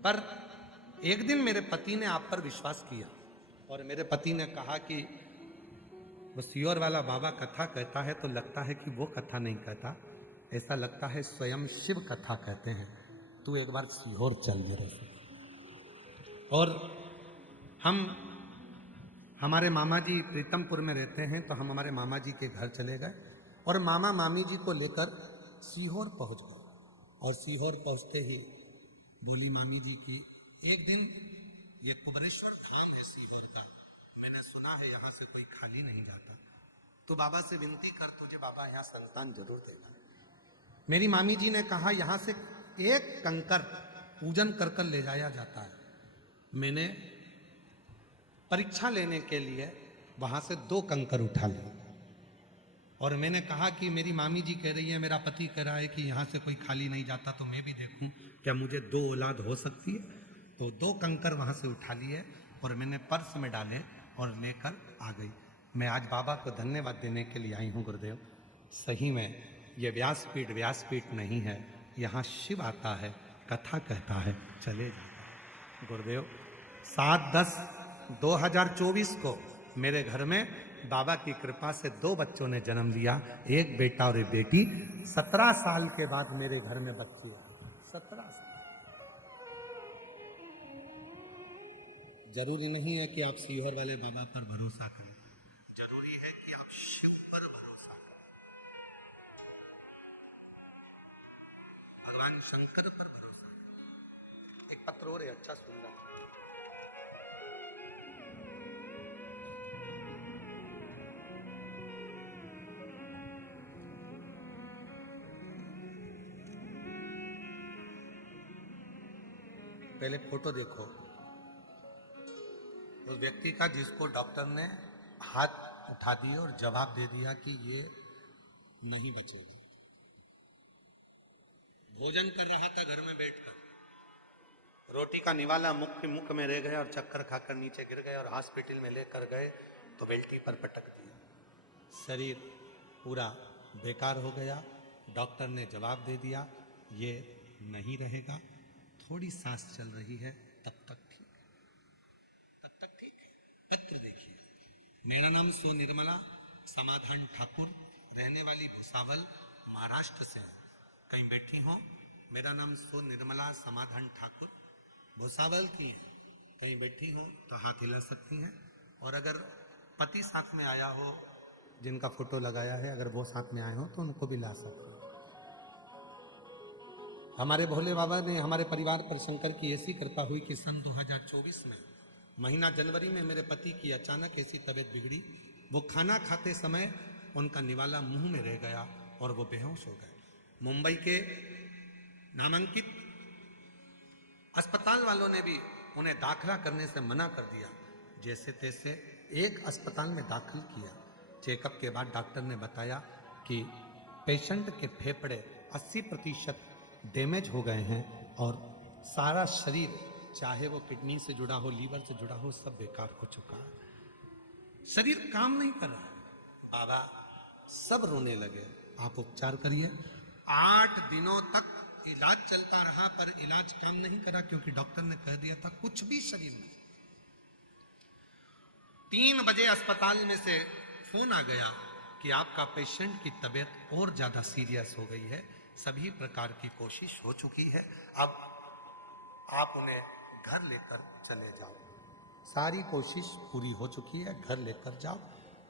पर एक दिन मेरे पति ने आप पर विश्वास किया और मेरे पति ने कहा कि वो सीहोर वाला बाबा कथा कहता है तो लगता है कि वो कथा नहीं कहता, ऐसा लगता है स्वयं शिव कथा कहते हैं। तू एक बार सीहोर चल मेरे से। और हम हमारे मामा जी प्रीतमपुर में रहते हैं, तो हम हमारे मामा जी के घर चले गए और मामा मामी जी को लेकर सीहोर पहुंच गए। और सीहोर पहुंचते ही बोली मामी जी की, एक दिन ये कुबरेश्वर धाम है सीहोर का, मैंने सुना है यहाँ से कोई खाली नहीं जाता, तो बाबा से विनती कर, तुझे बाबा यहाँ संतान जरूर देगा। मेरी मामी जी ने कहा, यहाँ से एक कंकर पूजन कर कर ले जाया जाता है। मैंने परीक्षा लेने के लिए वहां से 2 कंकर उठा लिए और मैंने कहा कि मेरी मामी जी कह रही है, मेरा पति कह रहा है कि यहाँ से कोई खाली नहीं जाता, तो मैं भी देखूं क्या मुझे 2 औलाद हो सकती है। तो 2 कंकर वहां से उठा लिए और मैंने पर्स में डाले और लेकर आ गई। मैं आज बाबा को धन्यवाद देने के लिए आई हूँ गुरुदेव। सही में ये व्यासपीठ नहीं है, यहाँ शिव आता है, कथा कहता है, चले जाता है। गुरुदेव 7/10/2024 को मेरे घर में बाबा की कृपा से 2 बच्चों ने जन्म लिया, एक बेटा और एक बेटी। 17 साल के बाद मेरे घर में बच्चे आए। 17 साल। जरूरी नहीं है कि आप सीहोर वाले बाबा पर भरोसा करें, जरूरी है कि आप शिव पर भरोसा करें, भगवान शंकर पर भरोसा करें। एक पत्र और है, अच्छा सुंदर। पहले फोटो देखो उस व्यक्ति का जिसको डॉक्टर ने हाथ उठा दिए और जवाब दे दिया कि ये नहीं बचेगा। भोजन कर रहा था घर में बैठकर, रोटी का निवाला मुख में रह गया और चक्कर खाकर नीचे गिर गए और हॉस्पिटल में लेकर गए तो बेल्टी पर पटक दिया। शरीर पूरा बेकार हो गया। डॉक्टर ने जवाब दे दिया ये नहीं रहेगा, थोड़ी सांस चल रही है, तब तक ठीक है, तब तक ठीक है। पत्र देखिए, मेरा नाम सो निर्मला समाधान ठाकुर, रहने वाली भुसावल महाराष्ट्र से है। कहीं बैठी हो? मेरा नाम सो निर्मला समाधान ठाकुर भुसावल की है। कहीं बैठी हो तो हाथ हिला सकती हैं। और अगर पति साथ में आया हो, जिनका फोटो लगाया है, अगर वो साथ में आए हो तो उनको भी ला सकते हैं। हमारे भोले बाबा ने हमारे परिवार पर शंकर की ऐसी कृपा हुई कि सन 2024 में महीना जनवरी में मेरे पति की अचानक ऐसी तबीयत बिगड़ी, वो खाना खाते समय उनका निवाला मुंह में रह गया और वो बेहोश हो गए। मुंबई के नामांकित अस्पताल वालों ने भी उन्हें दाखिला करने से मना कर दिया। जैसे तैसे एक अस्पताल में दाखिल किया। चेकअप के बाद डॉक्टर ने बताया कि पेशेंट के फेफड़े 80% डैमेज हो गए हैं और सारा शरीर, चाहे वो किडनी से जुड़ा हो, लीवर से जुड़ा हो, सब बेकार हो चुका है। शरीर काम नहीं कर रहा है। बाबा सब रोने लगे, आप उपचार करिए। 8 दिनों तक इलाज चलता रहा, पर इलाज काम नहीं करा, क्योंकि डॉक्टर ने कह दिया था कुछ भी शरीर में। 3 बजे अस्पताल में से फोन आ गया कि आपका पेशेंट की तबीयत और ज्यादा सीरियस हो गई है, सभी प्रकार की कोशिश हो चुकी है, अब आप उन्हें घर लेकर चले जाओ। सारी कोशिश पूरी हो चुकी है, घर लेकर जाओ।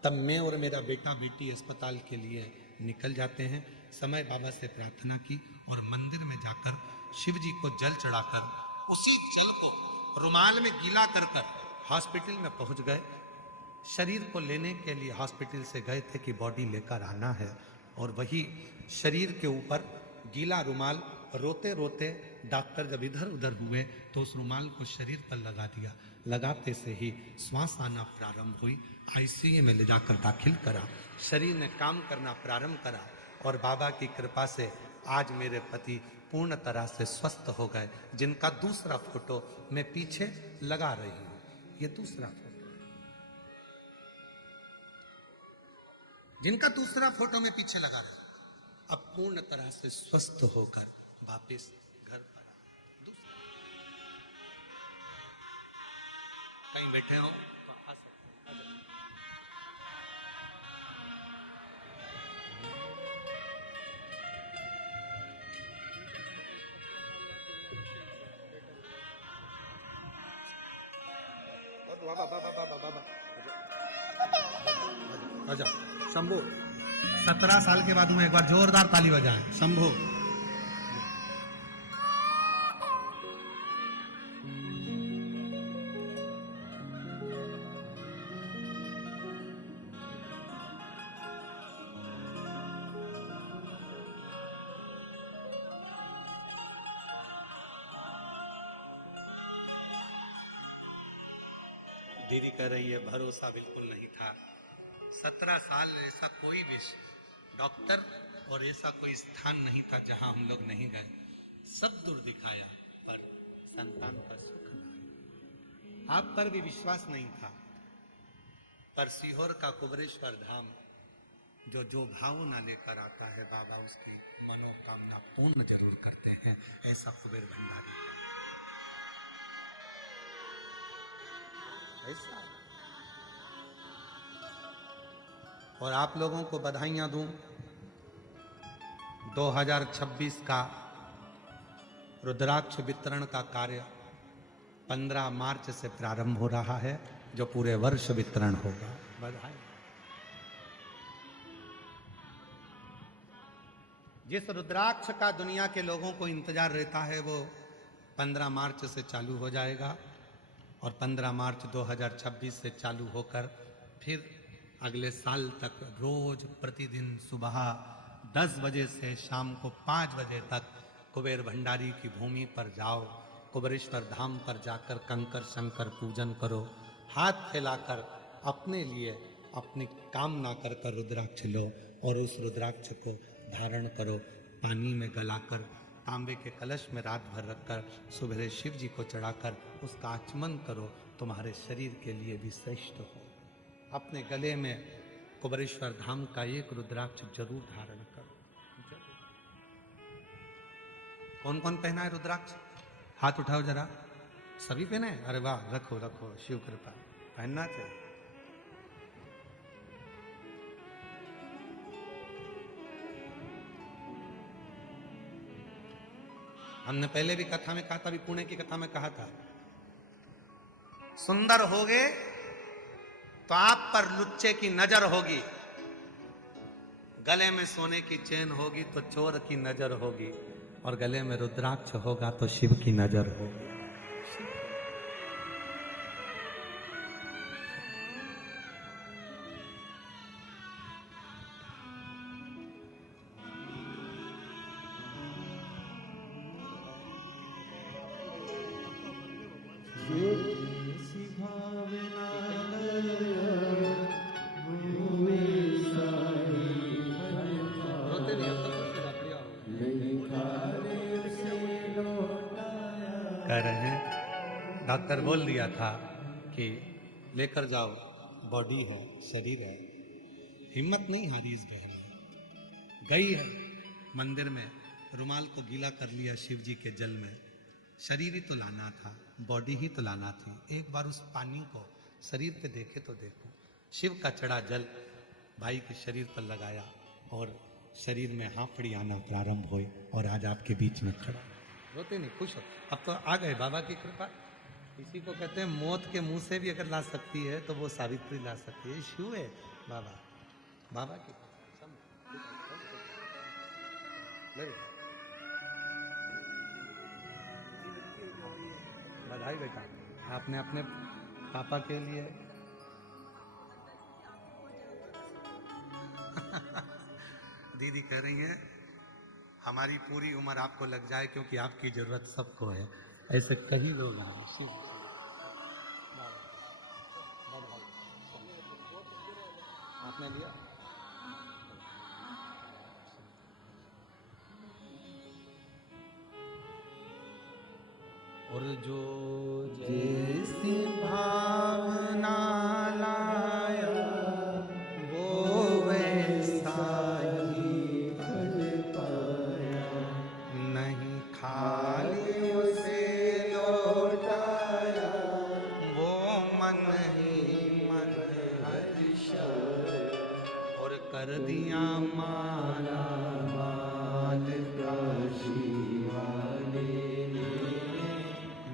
तब मैं और मेरा बेटा बेटी अस्पताल के लिए निकल जाते हैं। समय बाबा से प्रार्थना की और मंदिर में जाकर शिव जी को जल चढ़ाकर उसी जल को रुमाल में गीला कर कर हॉस्पिटल में पहुंच गए। शरीर को लेने के लिए हॉस्पिटल से गए थे कि बॉडी लेकर आना है, और वही शरीर के ऊपर गीला रुमाल रोते रोते डॉक्टर जब इधर उधर हुए तो उस रुमाल को शरीर पर लगा दिया। लगाते से ही श्वास आना प्रारंभ हुई। आईसीयू में ले जाकर दाखिल करा। शरीर ने काम करना प्रारंभ करा और बाबा की कृपा से आज मेरे पति पूर्ण तरह से स्वस्थ हो गए, जिनका दूसरा फोटो मैं पीछे लगा रही हूँ। ये दूसरा फोटो, जिनका दूसरा फोटो मैं पीछे लगा रहा हूं, अब पूर्ण तरह से स्वस्थ होकर वापस घर पर आ। दूसरा कहीं बैठे हो तो आ सकते हैं, आ जाओ। आ जाओ शंभू। 17 साल के बाद में एक बार जोरदार ताली बजाएं। शंभू दीदी कह रही है भरोसा बिल्कुल नहीं था। 17 साल ऐसा कोई भी डॉक्टर और ऐसा कोई स्थान नहीं था जहां हम लोग नहीं गए। सब दूर दिखाया पर संतान का सुख नहीं। आप पर भी विश्वास नहीं था, पर सीहोर का कुबरेश्वर धाम जो जो भावना लेकर आता है, बाबा उसकी मनोकामना पूर्ण जरूर करते हैं। ऐसा कुबेर भंडारी ऐसा। और आप लोगों को बधाइयां दूं, 2026 का रुद्राक्ष वितरण का कार्य 15 मार्च से प्रारंभ हो रहा है, जो पूरे वर्ष वितरण होगा। बधाई। जिस रुद्राक्ष का दुनिया के लोगों को इंतजार रहता है वो 15 मार्च से चालू हो जाएगा, और 15 मार्च 2026 से चालू होकर फिर अगले साल तक रोज प्रतिदिन सुबह 10 बजे से शाम को 5 बजे तक कुबेर भंडारी की भूमि पर जाओ। कुबेरेश्वर धाम पर जाकर कंकर शंकर पूजन करो, हाथ फैलाकर अपने लिए अपनी कामना कर कर रुद्राक्ष लो, और उस रुद्राक्ष को धारण करो। पानी में गलाकर तांबे के कलश में रात भर रखकर सुबह शिव जी को चढ़ाकर उसका आचमन करो, तुम्हारे शरीर के लिए भी श्रेष्ठ हो। अपने गले में कुबेरेश्वर धाम का एक रुद्राक्ष जरूर धारण करो। कौन कौन पहना है रुद्राक्ष? हाथ उठाओ जरा। सभी पहने? अरे वाह, रखो रखो, शिव कृपा। पहनना चाहिए। हमने पहले भी कथा में कहा था, अभी पुणे की कथा में कहा था, सुंदर होगे तो आप पर लुच्चे की नजर होगी, गले में सोने की चेन होगी तो चोर की नजर होगी, और गले में रुद्राक्ष होगा तो शिव की नजर होगी। कह रहे हैं डॉक्टर बोल दिया था कि लेकर जाओ, बॉडी है, शरीर है। हिम्मत नहीं हारी इस बहन ने, गई है मंदिर में, रुमाल को गीला कर लिया शिव जी के जल में। शरीर ही तो लाना था, बॉडी ही तो लाना थी। एक बार उस पानी को शरीर पे देखे तो देखो। शिव का चढ़ा जल भाई के शरीर पर लगाया और शरीर में हाफड़ी आना प्रारंभ हुई, और आज आपके बीच में खड़ा। रोते नहीं, खुश हो। अब तो आ गए बाबा की कृपा। इसी को कहते हैं मौत के मुंह से भी अगर ला सकती है तो वो सावित्री ला सकती है। शिव है बाबा, बाबा की बधाई बेटा, आपने अपने पापा के लिए दीदी कह रही है हमारी पूरी उम्र आपको लग जाए, क्योंकि आपकी जरूरत सबको है। ऐसे कई लोग हैं। आपने लिया? और जो जैसी भावना लाया वो वैसा ही फल पाया, नहीं खाली उसे लौटाया वो मन ही मन हर्षा, और कर दिया माला माल काशी वाले ने,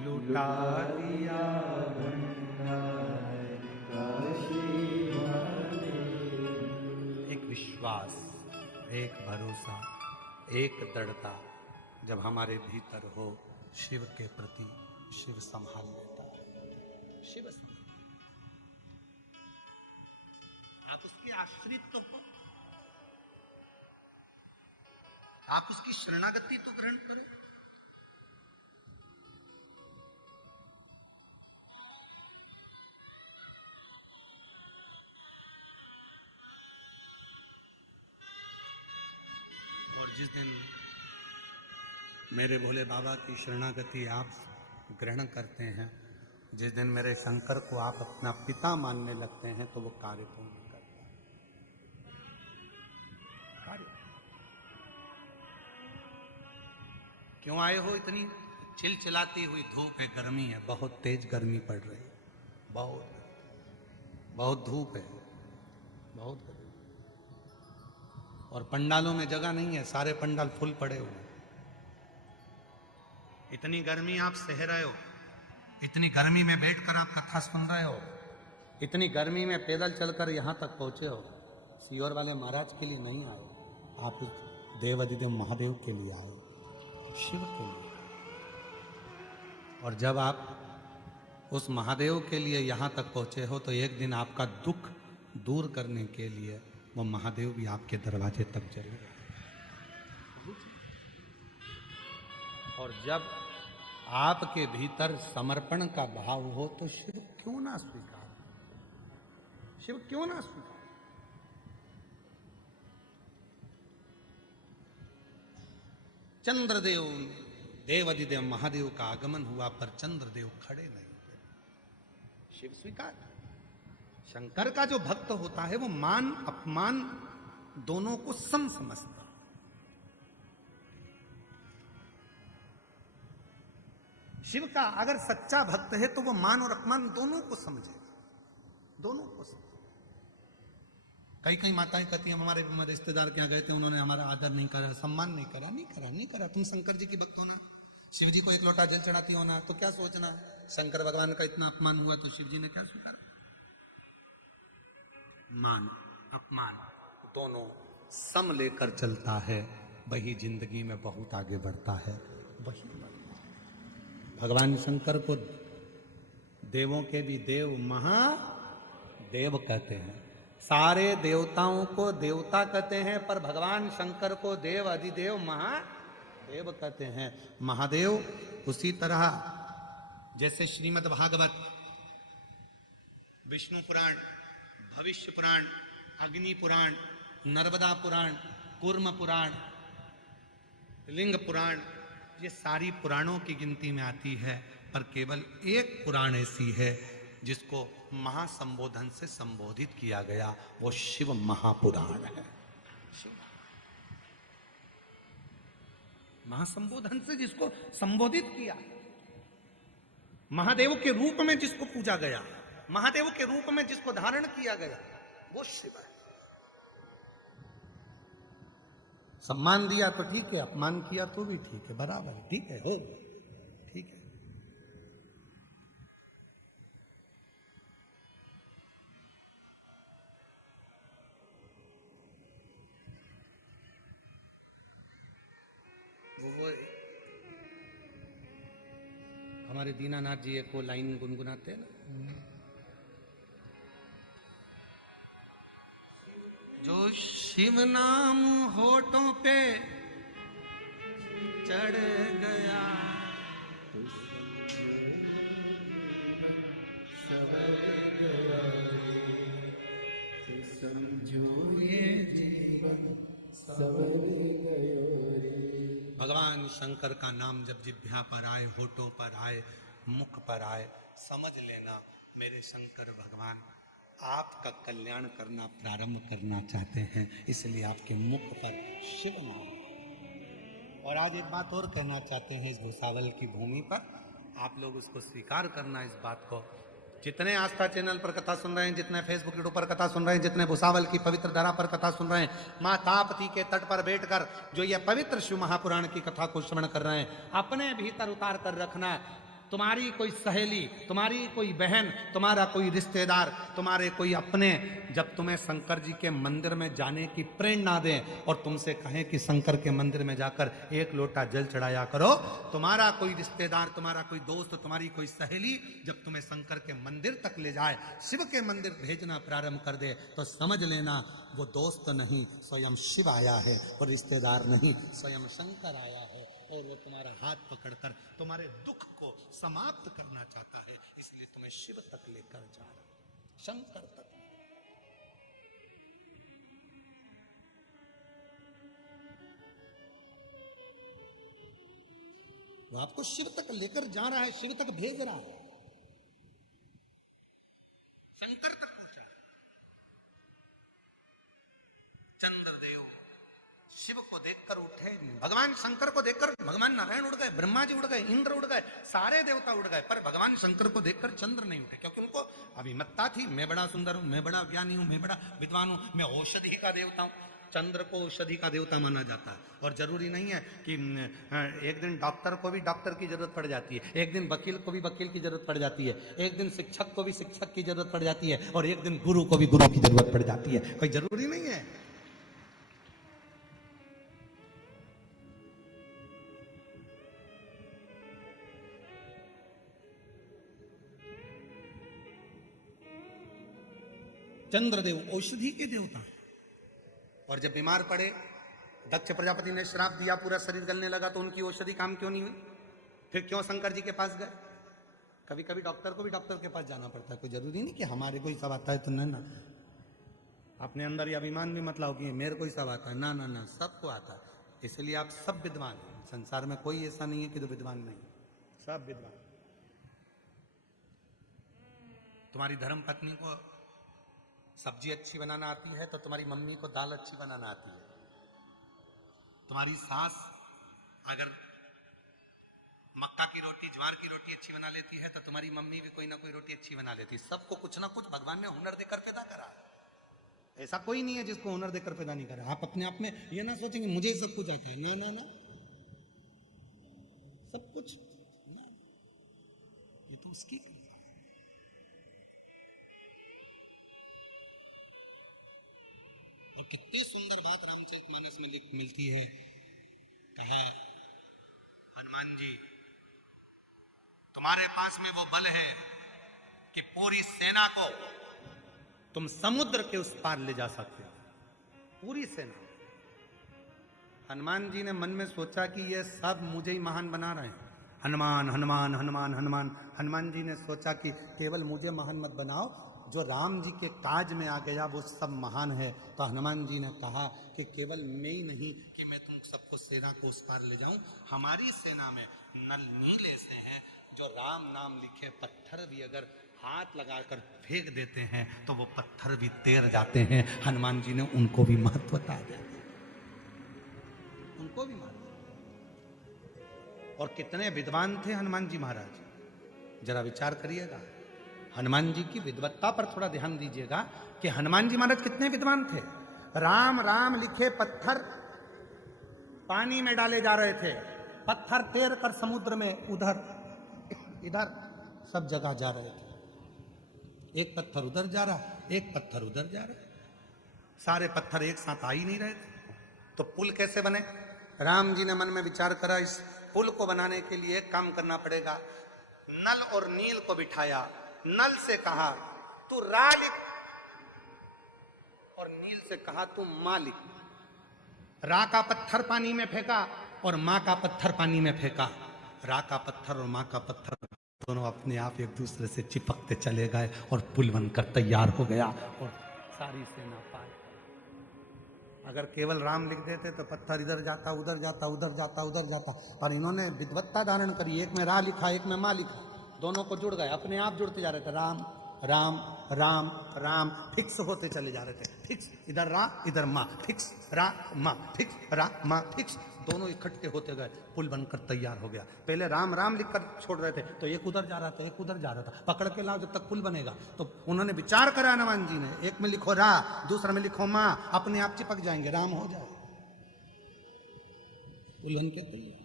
लुटा दिया भंडार काशी वाले। एक विश्वास, एक भरोसा, एक दृढ़ता जब हमारे भीतर हो शिव के प्रति, शिव संभाल लेता है। शिव आप उसके आश्रित तो हो, आप उसकी शरणागति तो ग्रहण करें। और जिस दिन मेरे भोले बाबा की शरणागति आप ग्रहण करते हैं, जिस दिन मेरे शंकर को आप अपना पिता मानने लगते हैं, तो वो कार्य पूर्ण करता है। कार्य क्यों आए हो? इतनी चिलचिलाती हुई धूप है, गर्मी है, बहुत तेज गर्मी पड़ रही है, बहुत धूप है, बहुत गर्मी, और पंडालों में जगह नहीं है, सारे पंडाल फुल पड़े हुए। इतनी गर्मी आप सह रहे हो, इतनी गर्मी में बैठकर आप कथा सुन रहे हो, इतनी गर्मी में पैदल चलकर यहां तक पहुंचे हो। सीहोर वाले महाराज के लिए नहीं आए, आप देवाधिदेव महादेव के लिए आए, शिव के लिए। और जब आप उस महादेव के लिए यहां तक पहुंचे हो, तो एक दिन आपका दुख दूर करने के लिए वो महादेव भी आपके दरवाजे तक जरूर। और जब आपके भीतर समर्पण का भाव हो, तो शिव क्यों ना स्वीकार, शिव क्यों ना स्वीकार। चंद्रदेव, देवाधिदेव महादेव का आगमन हुआ, पर चंद्रदेव खड़े नहीं थे। शिव स्वीकार, शंकर का जो भक्त होता है वो मान अपमान दोनों को सम समझता। शिव का अगर सच्चा भक्त है तो वो मान और अपमान दोनों को समझेगा, दोनों को समझेगा। कई कई माताएं कहती हैं हमारे रिश्तेदार क्या गए थे, उन्होंने हमारा आदर नहीं करा, सम्मान नहीं करा। तुम शंकर जी की भक्त होना, शिव जी को एक लोटा जल चढ़ाती होना, तो क्या सोचना शंकर भगवान का इतना अपमान हुआ तो शिव जी ने क्या स्वीकार। मान अपमान दोनों सम लेकर चलता है, वही जिंदगी में बहुत आगे बढ़ता है। वही भगवान शंकर को देवों के भी देव महादेव कहते हैं, सारे देवताओं को देवता कहते हैं, पर भगवान शंकर को देव अधिदेव महादेव कहते हैं। महादेव उसी तरह जैसे श्रीमद् भागवत, विष्णु पुराण, भविष्य पुराण, अग्नि पुराण, नर्मदा पुराण, कूर्म पुराण, लिंग पुराण, ये सारी पुराणों की गिनती में आती है, पर केवल एक पुराण ऐसी है जिसको महासंबोधन से संबोधित किया गया, वो शिव महापुराण है। महासंबोधन से जिसको संबोधित किया, महादेव के रूप में जिसको पूजा गया, महादेव के रूप में जिसको धारण किया गया, वो शिव है। सम्मान दिया तो ठीक है, अपमान किया तो भी ठीक है, बराबर ठीक है, हो ठीक है। वो हमारे दीनानाथ जी एक वो लाइन गुनगुनाते हैं ना, जो शिव नाम होठों पे चढ़ गया, समझो ये जीवन सवर गयो रे। भगवान शंकर का नाम जब जिह्वा पर आए, होठों पर आए, मुख पर आए, समझ लेना मेरे शंकर भगवान आपका कल्याण करना प्रारंभ करना चाहते हैं, इसलिए आपके मुख पर शिव नाम। और आज एक बात और कहना चाहते हैं, इस भूसावल की भूमि पर आप लोग उसको स्वीकार करना, इस बात को। जितने आस्था चैनल पर कथा सुन रहे हैं, जितने फेसबुक यूट्यूब पर कथा सुन रहे हैं, जितने भूसावल की पवित्र धरा पर कथा सुन रहे हैं, माँ ताप्ती के तट पर बैठकर जो ये पवित्र शिव महापुराण की कथा को श्रवण कर रहे हैं, अपने भीतर उतार कर रखना, तुम्हारी कोई सहेली, तुम्हारी कोई बहन, तुम्हारा कोई रिश्तेदार, तुम्हारे कोई अपने जब तुम्हें शंकर जी के मंदिर में जाने की प्रेरणा दें और तुमसे कहें कि शंकर के मंदिर में जाकर एक लोटा जल चढ़ाया करो, तुम्हारा कोई रिश्तेदार, तुम्हारा कोई दोस्त, तुम्हारी कोई सहेली जब तुम्हें शंकर के मंदिर तक ले जाए, शिव के मंदिर भेजना प्रारंभ कर दे, तो समझ लेना वो दोस्त नहीं स्वयं शिव आया है, और रिश्तेदार नहीं स्वयं शंकर आया है, और वो तुम्हारा हाथ पकड़कर तुम्हारे दुख को समाप्त करना चाहता है, इसलिए तुम्हें शिव तक लेकर जा रहा है, शंकर तक। वो आपको शिव तक लेकर जा रहा है, शिव तक भेज रहा है, शंकर तक पहुंचा है। चंद्रदेव शिव को देखकर उठे, भगवान शंकर को देखकर भगवान नारायण उड़ गए, ब्रह्मा जी उड़ गए, इंद्र उड़ गए, सारे देवता उड़ गए, पर भगवान शंकर को देखकर चंद्र नहीं उठे, क्योंकि उनको अभिमत्ता थी, मैं बड़ा सुंदर हूं, मैं बड़ा ज्ञानी हूं, मैं बड़ा विद्वान हूं, मैं औषधि का देवता हूं। चंद्र को औषधि का देवता माना जाता है, और जरूरी नहीं है कि एक दिन डॉक्टर को भी डॉक्टर की जरूरत पड़ जाती है, एक दिन वकील को भी वकील की जरूरत पड़ जाती है, एक दिन शिक्षक को भी शिक्षक की जरूरत पड़ जाती है, और एक दिन गुरु को भी गुरु की जरूरत पड़ जाती है, कोई जरूरी नहीं है। चंद्रदेव औषधि के देवता हैं, और जब बीमार पड़े, दक्ष प्रजापति ने श्राप दिया, पूरा शरीर गलने लगा, तो उनकी औषधि काम क्यों नहीं हुई? फिर क्यों शंकर जी के पास गए? कभी कभी डॉक्टर को भी डॉक्टर के पास जाना पड़ता है, कोई जरूरी नहीं कि हमारे कोई सब आता है तो नहीं ना। अपने अंदर ये अभिमान भी मत लाओ कि मेरे को ही सब आता है, ना ना ना, सबको आता है, इसलिए आप सब विद्वान हैं। संसार में कोई ऐसा नहीं है कि जो विद्वान नहीं, सब विद्वान। तुम्हारी धर्म पत्नी को सब्जी अच्छी बनाना आती है तो तुम्हारी मम्मी को दाल अच्छी बनाना आती है। तुम्हारी सास अगर मक्का की रोटी ज्वार की रोटी अच्छी बना लेती है तो तुम्हारी मम्मी भी कोई ना कोई रोटी अच्छी बना लेती है। सबको कुछ ना कुछ भगवान ने हुनर देकर पैदा करा है। ऐसा कोई नहीं है जिसको हुनर देकर पैदा नहीं करा। आप अपने आप में ये ना सोचेंगे मुझे ही सब कुछ आता है, ना ना ना, सब कुछ ना, ये तो उसकी कृपा है। और कितनी सुंदर बात रामचरितमानस में मिलती है। कहा हनुमान जी तुम्हारे पास में वो बल है कि पूरी सेना को तुम समुद्र के उस पार ले जा सकते हो, पूरी सेना। हनुमान जी ने मन में सोचा कि ये सब मुझे ही महान बना रहे हैं, हनुमान हनुमान हनुमान हनुमान। हनुमान जी ने सोचा कि केवल मुझे महान मत बनाओ, जो राम जी के काज में आ गया वो सब महान है। तो हनुमान जी ने कहा कि केवल मैं ही नहीं कि मैं तुम सबको सेना को उस पार ले जाऊं, हमारी सेना में नल नील ऐसे हैं जो राम नाम लिखे पत्थर भी अगर हाथ लगाकर फेंक देते हैं तो वो पत्थर भी तैर जाते हैं। हनुमान जी ने उनको भी महत्व बता दिया, उनको भी महत्व। और कितने विद्वान थे हनुमान जी महाराज, जरा विचार करिएगा। हनुमान जी की विद्वत्ता पर थोड़ा ध्यान दीजिएगा कि हनुमान जी महाराज कितने विद्वान थे। राम राम लिखे पत्थर पानी में डाले जा रहे थे, पत्थर तैर कर समुद्र में उधर इधर सब जगह जा रहे थे। एक पत्थर उधर जा रहा, एक पत्थर उधर जा रहा, सारे पत्थर एक साथ आ ही नहीं रहे थे। तो पुल कैसे बने? राम जी ने मन में विचार करा, इस पुल को बनाने के लिए एक काम करना पड़ेगा। नल और नील को बिठाया, नल से कहा तू रा लिख और नील से कहा तू मां लिख। रा का पत्थर पानी में फेंका और मां का पत्थर पानी में फेंका। रा का पत्थर और मां का पत्थर दोनों अपने आप एक दूसरे से चिपकते चले गए और पुल बनकर तैयार हो गया और सारी सेना पार। अगर केवल राम लिख देते तो पत्थर इधर जाता उधर जाता उधर जाता उधर जाता, पर इन्होंने विद्वत्ता धारण करी, एक में रा लिखा एक में मां लिखा, दोनों को जुड़ गए, अपने आप जुड़ते जा रहे थे। राम राम राम राम फिक्स होते चले जा रहे थे, फिक्स, इधर रा इधर मां, फिक्स रा मां, फिक्स रा मां, फिक्स, दोनों इकट्ठे होते गए, पुल बनकर तैयार हो गया। पहले राम राम लिखकर छोड़ रहे थे तो एक उधर जा रहा था एक उधर जा रहा था, पकड़ के लाओ जब तक पुल बनेगा। तो उन्होंने विचार करा हनुमान जी ने, एक में लिखो रा दूसरा में लिखो मां, अपने आप चिपक जाएंगे, राम हो जाए, पुल बन के तैयार।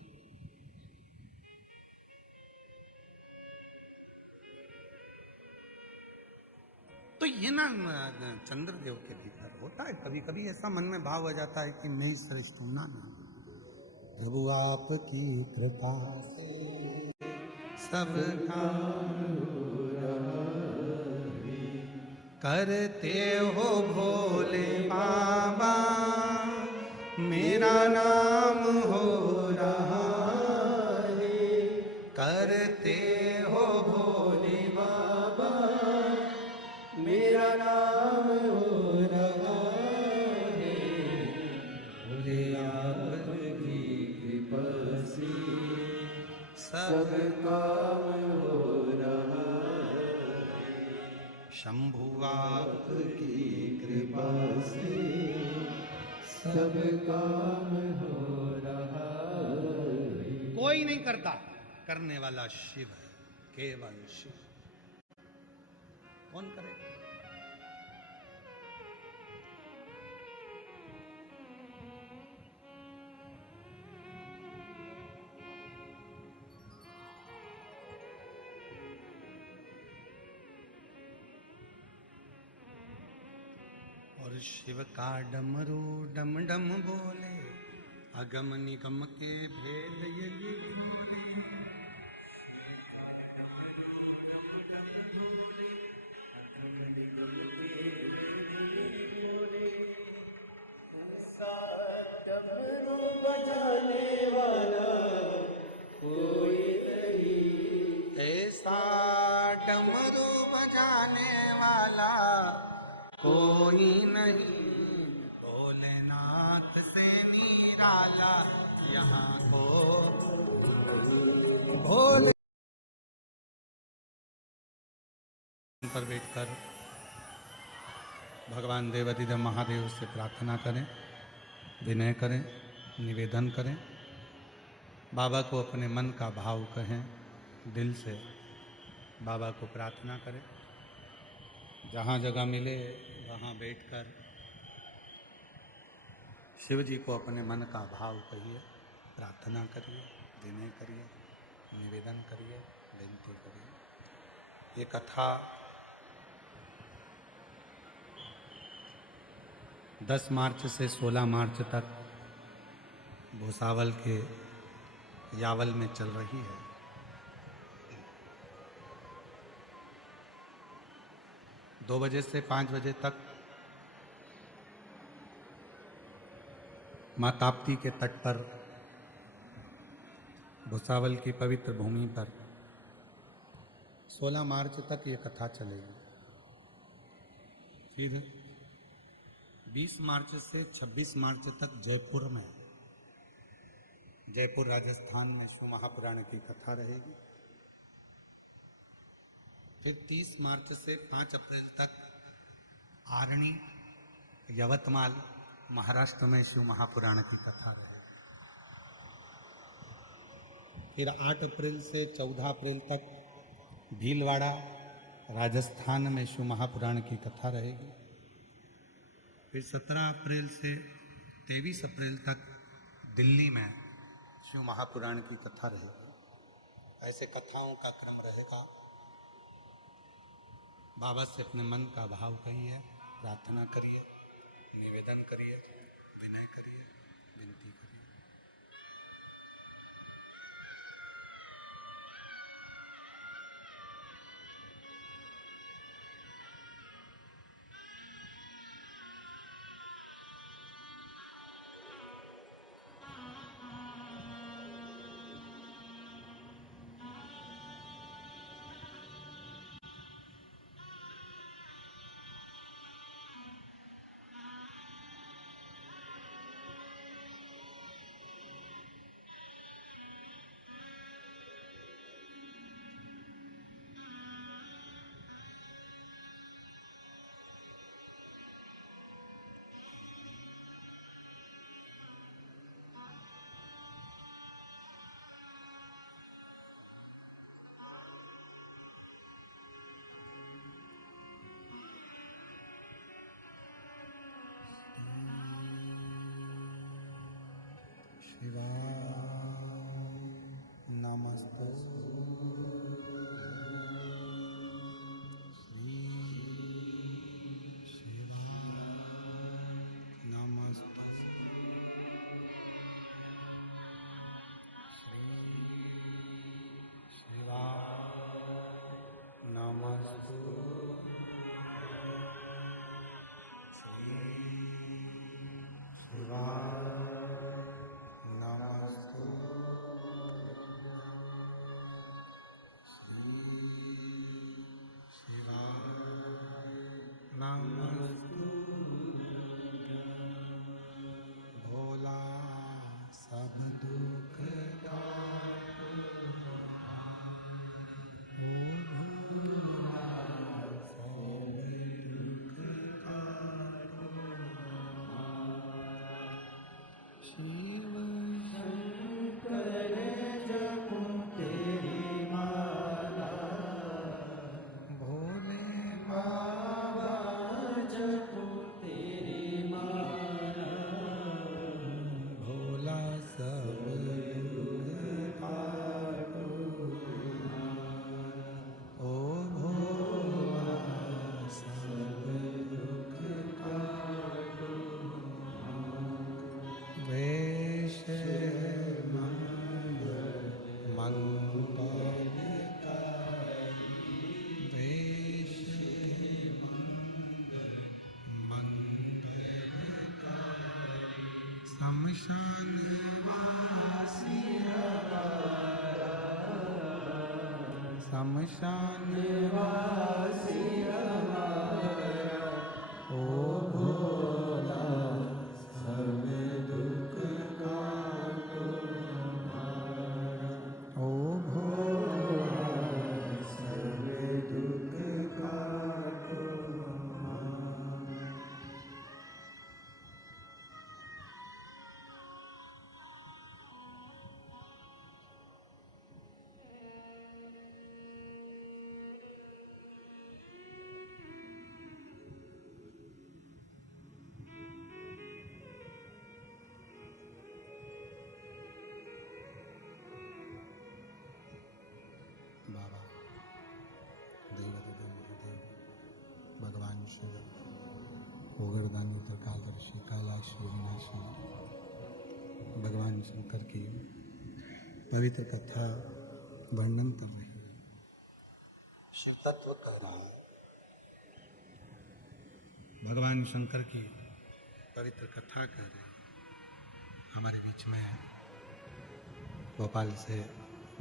तो ये ना चंद्रदेव के भीतर होता है, कभी कभी ऐसा मन में भाव आ जाता है कि मैं ही श्रेष्ठ हूं। ना प्रभु आपकी कृपा से सब करते हो भोले बाबा, मेरा नाम हो रहा है, करते हो भोले बाबा, मेरा नाम हो रहा है, भोले आपकी कृपा से सब काम हो रहा है, शंभु आपकी कृपा से सब काम हो रहा है। कोई नहीं करता, करने वाला शिव है, केवल शिव। कौन करेगा? और शिव का डमरू डम डम बोले, अगम निगम के भेद ये बोले। डमरू बजाने वाला कोई नहीं, ऐसा डमरू बजाने वाला कोई नहीं, भोलेनाथ से निराला यहाँ को भोले पर बैठकर भगवान देवाधिदेव महादेव से प्रार्थना करें, विनय करें, निवेदन करें, बाबा को अपने मन का भाव कहें, दिल से बाबा को प्रार्थना करें। जहाँ जगह मिले वहाँ बैठकर शिव जी को अपने मन का भाव कहिए, प्रार्थना करिए, विनय करिए, निवेदन करिए, विनती करिए। ये कथा 10 मार्च से 16 मार्च तक भुसावल के यावल में चल रही है। दो बजे से 5 बजे तक माँ ताप्ती के तट पर भुसावल की पवित्र भूमि पर 16 मार्च तक ये कथा चलेगी। फिर 20 मार्च से 26 मार्च तक जयपुर में, जयपुर राजस्थान में शिव महापुराण की कथा रहेगी। फिर 30 मार्च से 5 अप्रैल तक आरणी, यवतमाल, महाराष्ट्र में शिव महापुराण की कथा रहेगी। फिर 8 अप्रैल से 14 अप्रैल तक भीलवाड़ा, राजस्थान में शिव महापुराण की कथा रहेगी। फिर 17 अप्रैल से 23 अप्रैल तक दिल्ली में शिव महापुराण की कथा रहेगी। ऐसे कथाओं का क्रम रहेगा। बाबा से अपने मन का भाव कहिए, प्रार्थना करिए, निवेदन करिए, विनय करिए, विनती करिए। शिवाय नमस्ते। श्री शिवाय नमस्ते। श्री शिवाय नमस्ते। श्री शिवाय भोला सब दुख शिव शंकर जपो तेरी माला, भोले बाबा जपो तेरी माला, भोला सब दुख काटो, ओ भोला सब दुख काटो। वेश मंगलकारी, वेश मंगलकारी, शमशान वासी हमारा, शमशान वासी हमारा, ओ भोला सब दुख काटो हमारा, ओ भोला सब दुख काटो हमारा। ओगरदानी त्रिकालदर्शी कैलाश विनाशी भगवान शंकर की पवित्र कथा वर्णन कर रही है। शिव तत्व कह रहा है। भगवान शंकर की पवित्र कथा कह रहे हैं। हमारे बीच में भोपाल से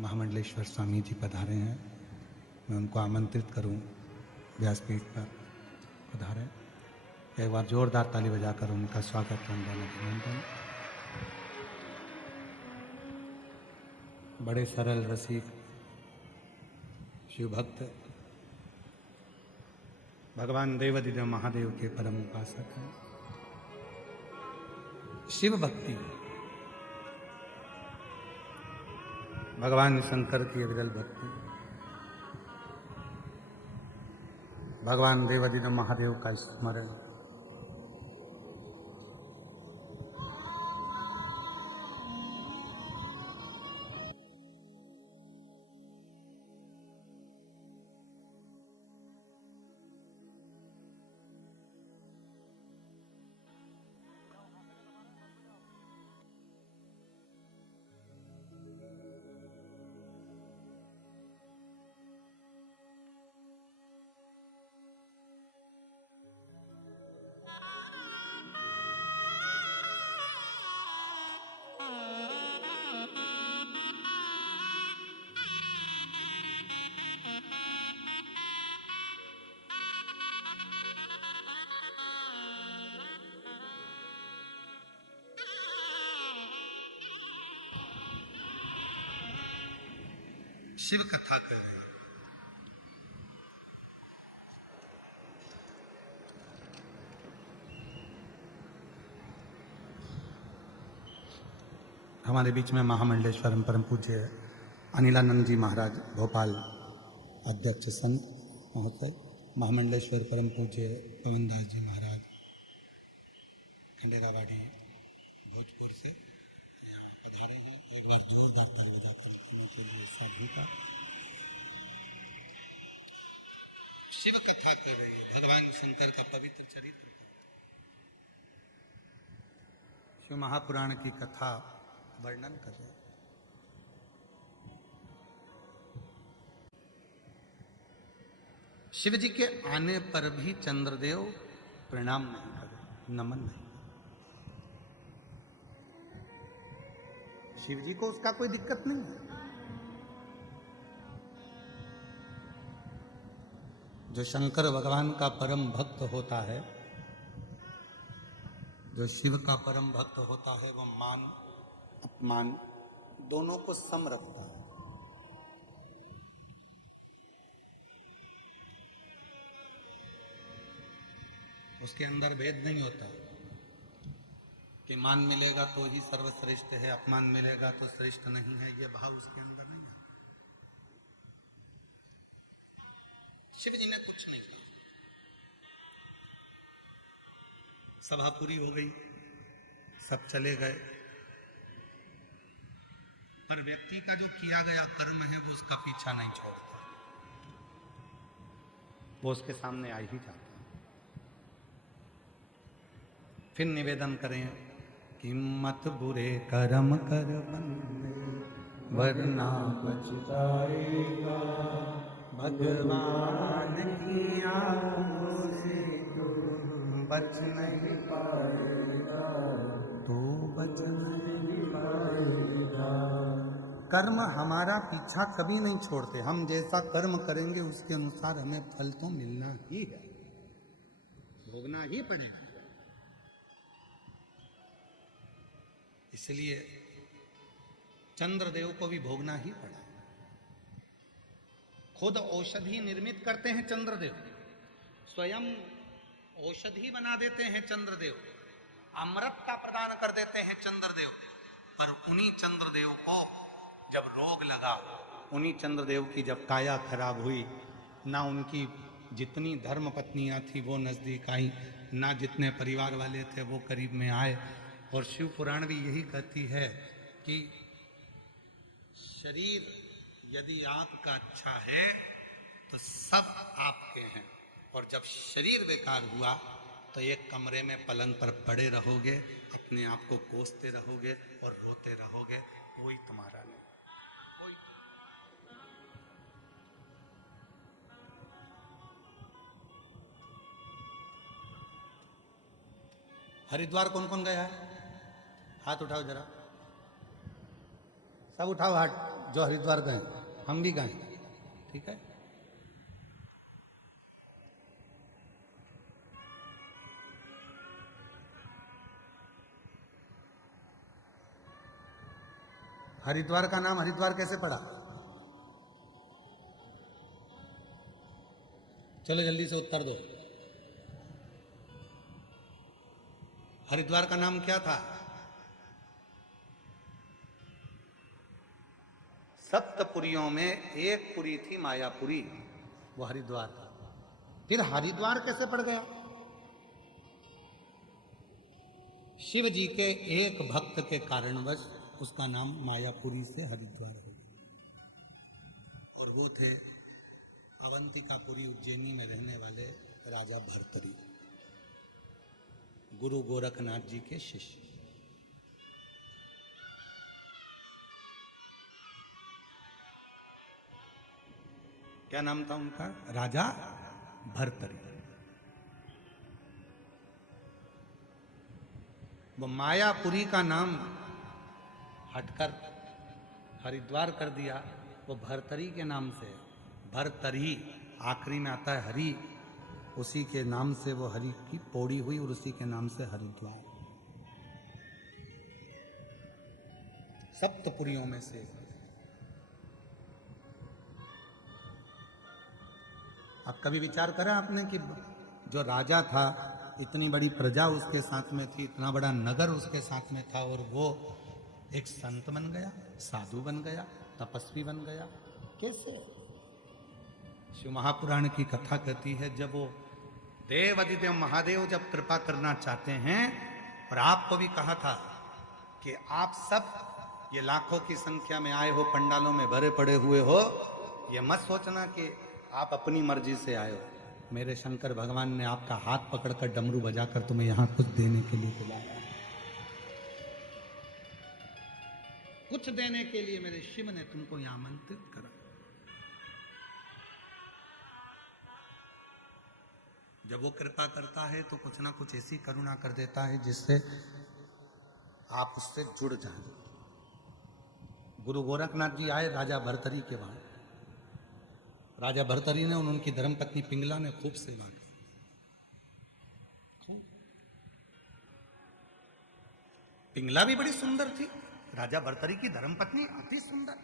महामंडलेश्वर स्वामी जी पधारे हैं। मैं उनको आमंत्रित करूं व्यासपीठ पर पधारें। एक बार जोरदार ताली बजाकर उनका स्वागत वंदन अभिनंदन। बड़े सरल रसिक शिव भक्त भगवान देवाधिदेव महादेव के परम उपासक हैं। शिव भक्ति भगवान शंकर की अविरल भक्ति, भगवान देवाधिदेव महादेव का स्मरण, शिव कथा कह रहे हैं। हमारे बीच में महामंडलेश्वर परम पूज्य अनिलानंद जी महाराज भोपाल अध्यक्ष संत महोदय, महामंडलेश्वर परम पूज्य पवनदास जी महाराज खंडेरावाड़ी भोजपुर से पधारे हैं। एक बार जोरदार ताली बजाकर के लिए सभी का। शिव कथा कर रही है। भगवान शंकर का पवित्र चरित्र, शिव महापुराण की कथा वर्णन कर रहे हैं। शिव जी के आने पर भी चंद्रदेव प्रणाम नहीं करे, नमन नहीं। शिव जी को उसका कोई दिक्कत नहीं है। जो शंकर भगवान का परम भक्त होता है, जो शिव का परम भक्त होता है, वो मान अपमान दोनों को सम रखता है। उसके अंदर भेद नहीं होता कि मान मिलेगा तो ही सर्वश्रेष्ठ है, अपमान मिलेगा तो श्रेष्ठ नहीं है। ये भाव उसके अंदर नहीं है। शिव जी ने कुछ नहीं किया। सभा पूरी हो गई, सब चले गए, पर व्यक्ति का जो किया गया कर्म है वो उसका पीछा नहीं छोड़ता, वो उसके सामने आ ही जाता। फिर निवेदन करें कि मत बुरे कर्म कर बंदे वरना पछताएगा, भगवान की आंखों से तू बच नहीं पाएगा, तो बच नहीं पाएगा। कर्म हमारा पीछा कभी नहीं छोड़ते। हम जैसा कर्म करेंगे उसके अनुसार हमें फल तो मिलना ही है, भोगना ही पड़ेगा। इसलिए चंद्रदेव को भी भोगना ही पड़ा। खुद औषधि निर्मित करते हैं चंद्रदेव, स्वयं औषधि बना देते हैं चंद्रदेव, अमृत का प्रदान कर देते हैं चंद्रदेव। पर उन्हीं चंद्रदेव को जब रोग लगा, उन्हीं चंद्रदेव की जब काया खराब हुई, ना उनकी जितनी धर्म पत्नियां थी वो नजदीक आई, ना जितने परिवार वाले थे वो करीब में आए। और शिव पुराण भी यही कहती है कि शरीर यदि आपका अच्छा है तो सब आपके हैं, और जब शरीर बेकार हुआ तो एक कमरे में पलंग पर पड़े रहोगे, अपने आप को कोसते रहोगे और रोते रहोगे, कोई तुम्हारा नहीं। कोई हरिद्वार कौन कौन गया है? हाथ उठाओ जरा, सब उठाओ हाथ जो हरिद्वार गए। हम भी गए, ठीक है। हरिद्वार का नाम हरिद्वार कैसे पड़ा? चलो जल्दी से उत्तर दो। हरिद्वार का नाम क्या था? सप्तपुरियों में एक पुरी थी मायापुरी, वो हरिद्वार था। फिर हरिद्वार कैसे पड़ गया? शिव जी के एक भक्त के कारणवश उसका नाम मायापुरी से हरिद्वार हो गया। और वो थे अवंतिकापुरी उज्जैनी में रहने वाले राजा भर्तरी, गुरु गोरखनाथ जी के शिष्य। क्या नाम था उनका? राजा भर्तरी। वो मायापुरी का नाम हटकर हरिद्वार कर दिया, वो भर्तरी के नाम से। भर्तरी आखिरी में आता है हरि, उसी के नाम से वो हरि की पौड़ी हुई और उसी के नाम से हरिद्वार। सप्तपुरियों में से अब कभी विचार करा आपने कि जो राजा था, इतनी बड़ी प्रजा उसके साथ में थी, इतना बड़ा नगर उसके साथ में था, और वो एक संत बन गया, साधु बन गया, तपस्वी बन गया? कैसे? शिव महापुराण की कथा कहती है, जब वो देव अधिदेव महादेव जब कृपा करना चाहते हैं, और आपको भी कहा था कि आप सब ये लाखों की संख्या में आए हो, पंडालों में भरे पड़े हुए हो, ये मत सोचना कि आप अपनी मर्जी से आए हो। मेरे शंकर भगवान ने आपका हाथ पकड़कर डमरू बजाकर तुम्हें यहां कुछ देने के लिए बुलाया, कुछ देने के लिए मेरे शिव ने तुमको यहां आमंत्रित करा। जब वो कृपा करता है तो कुछ ना कुछ ऐसी करुणा कर देता है जिससे आप उससे जुड़ जाएं। गुरु गोरखनाथ जी आए राजा भर्तरी के वहां। राजा भर्तरी ने और उनकी धर्मपत्नी पिंगला ने खूब सेवा की। पिंगला भी बड़ी सुंदर थी, राजा भर्तरी की धर्मपत्नी अति सुंदर,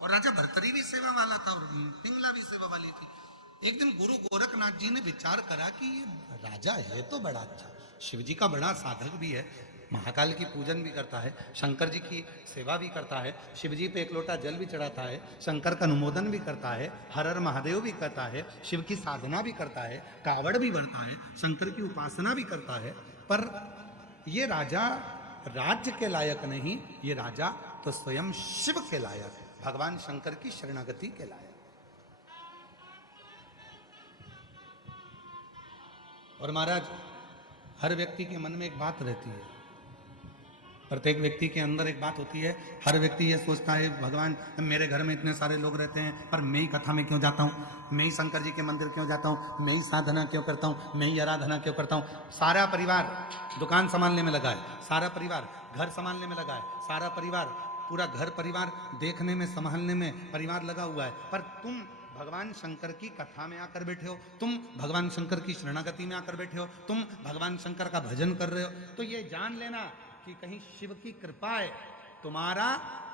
और राजा भर्तरी भी सेवा वाला था और पिंगला भी सेवा वाली थी। एक दिन गुरु गोरखनाथ जी ने विचार करा कि ये राजा है तो बड़ा अच्छा, शिव जी का बड़ा साधक भी है, महाकाल की पूजन भी करता है, शंकर जी की सेवा भी करता है, शिव जी पे एक लोटा जल भी चढ़ाता है, शंकर का अनुमोदन भी करता है, हर हर महादेव भी करता है, शिव की साधना भी करता है, कावड़ भी बढ़ता है, शंकर की उपासना भी करता है। पर ये राजा राज्य के लायक नहीं, ये राजा तो स्वयं शिव के लायक, भगवान शंकर की शरणागति के लायक। और महाराज, हर व्यक्ति के मन में एक बात रहती है, प्रत्येक व्यक्ति के अंदर एक बात होती है। हर व्यक्ति ये सोचता है, भगवान मेरे घर में इतने सारे लोग रहते हैं, पर मैं ही कथा में क्यों जाता हूँ, मैं ही शंकर जी के मंदिर क्यों जाता हूँ, मैं ही साधना क्यों करता हूँ, मैं ही आराधना क्यों करता हूँ। सारा परिवार दुकान संभालने में लगा है, सारा परिवार घर संभालने में लगा है, सारा परिवार, पूरा घर परिवार देखने में संभालने में परिवार लगा हुआ है, पर तुम भगवान शंकर की कथा में आकर बैठे हो, तुम भगवान शंकर की शरणागति में आकर बैठे हो, तुम भगवान शंकर का भजन कर रहे हो, तो ये जान लेना कि कहीं शिव की कृपा है, तुम्हारा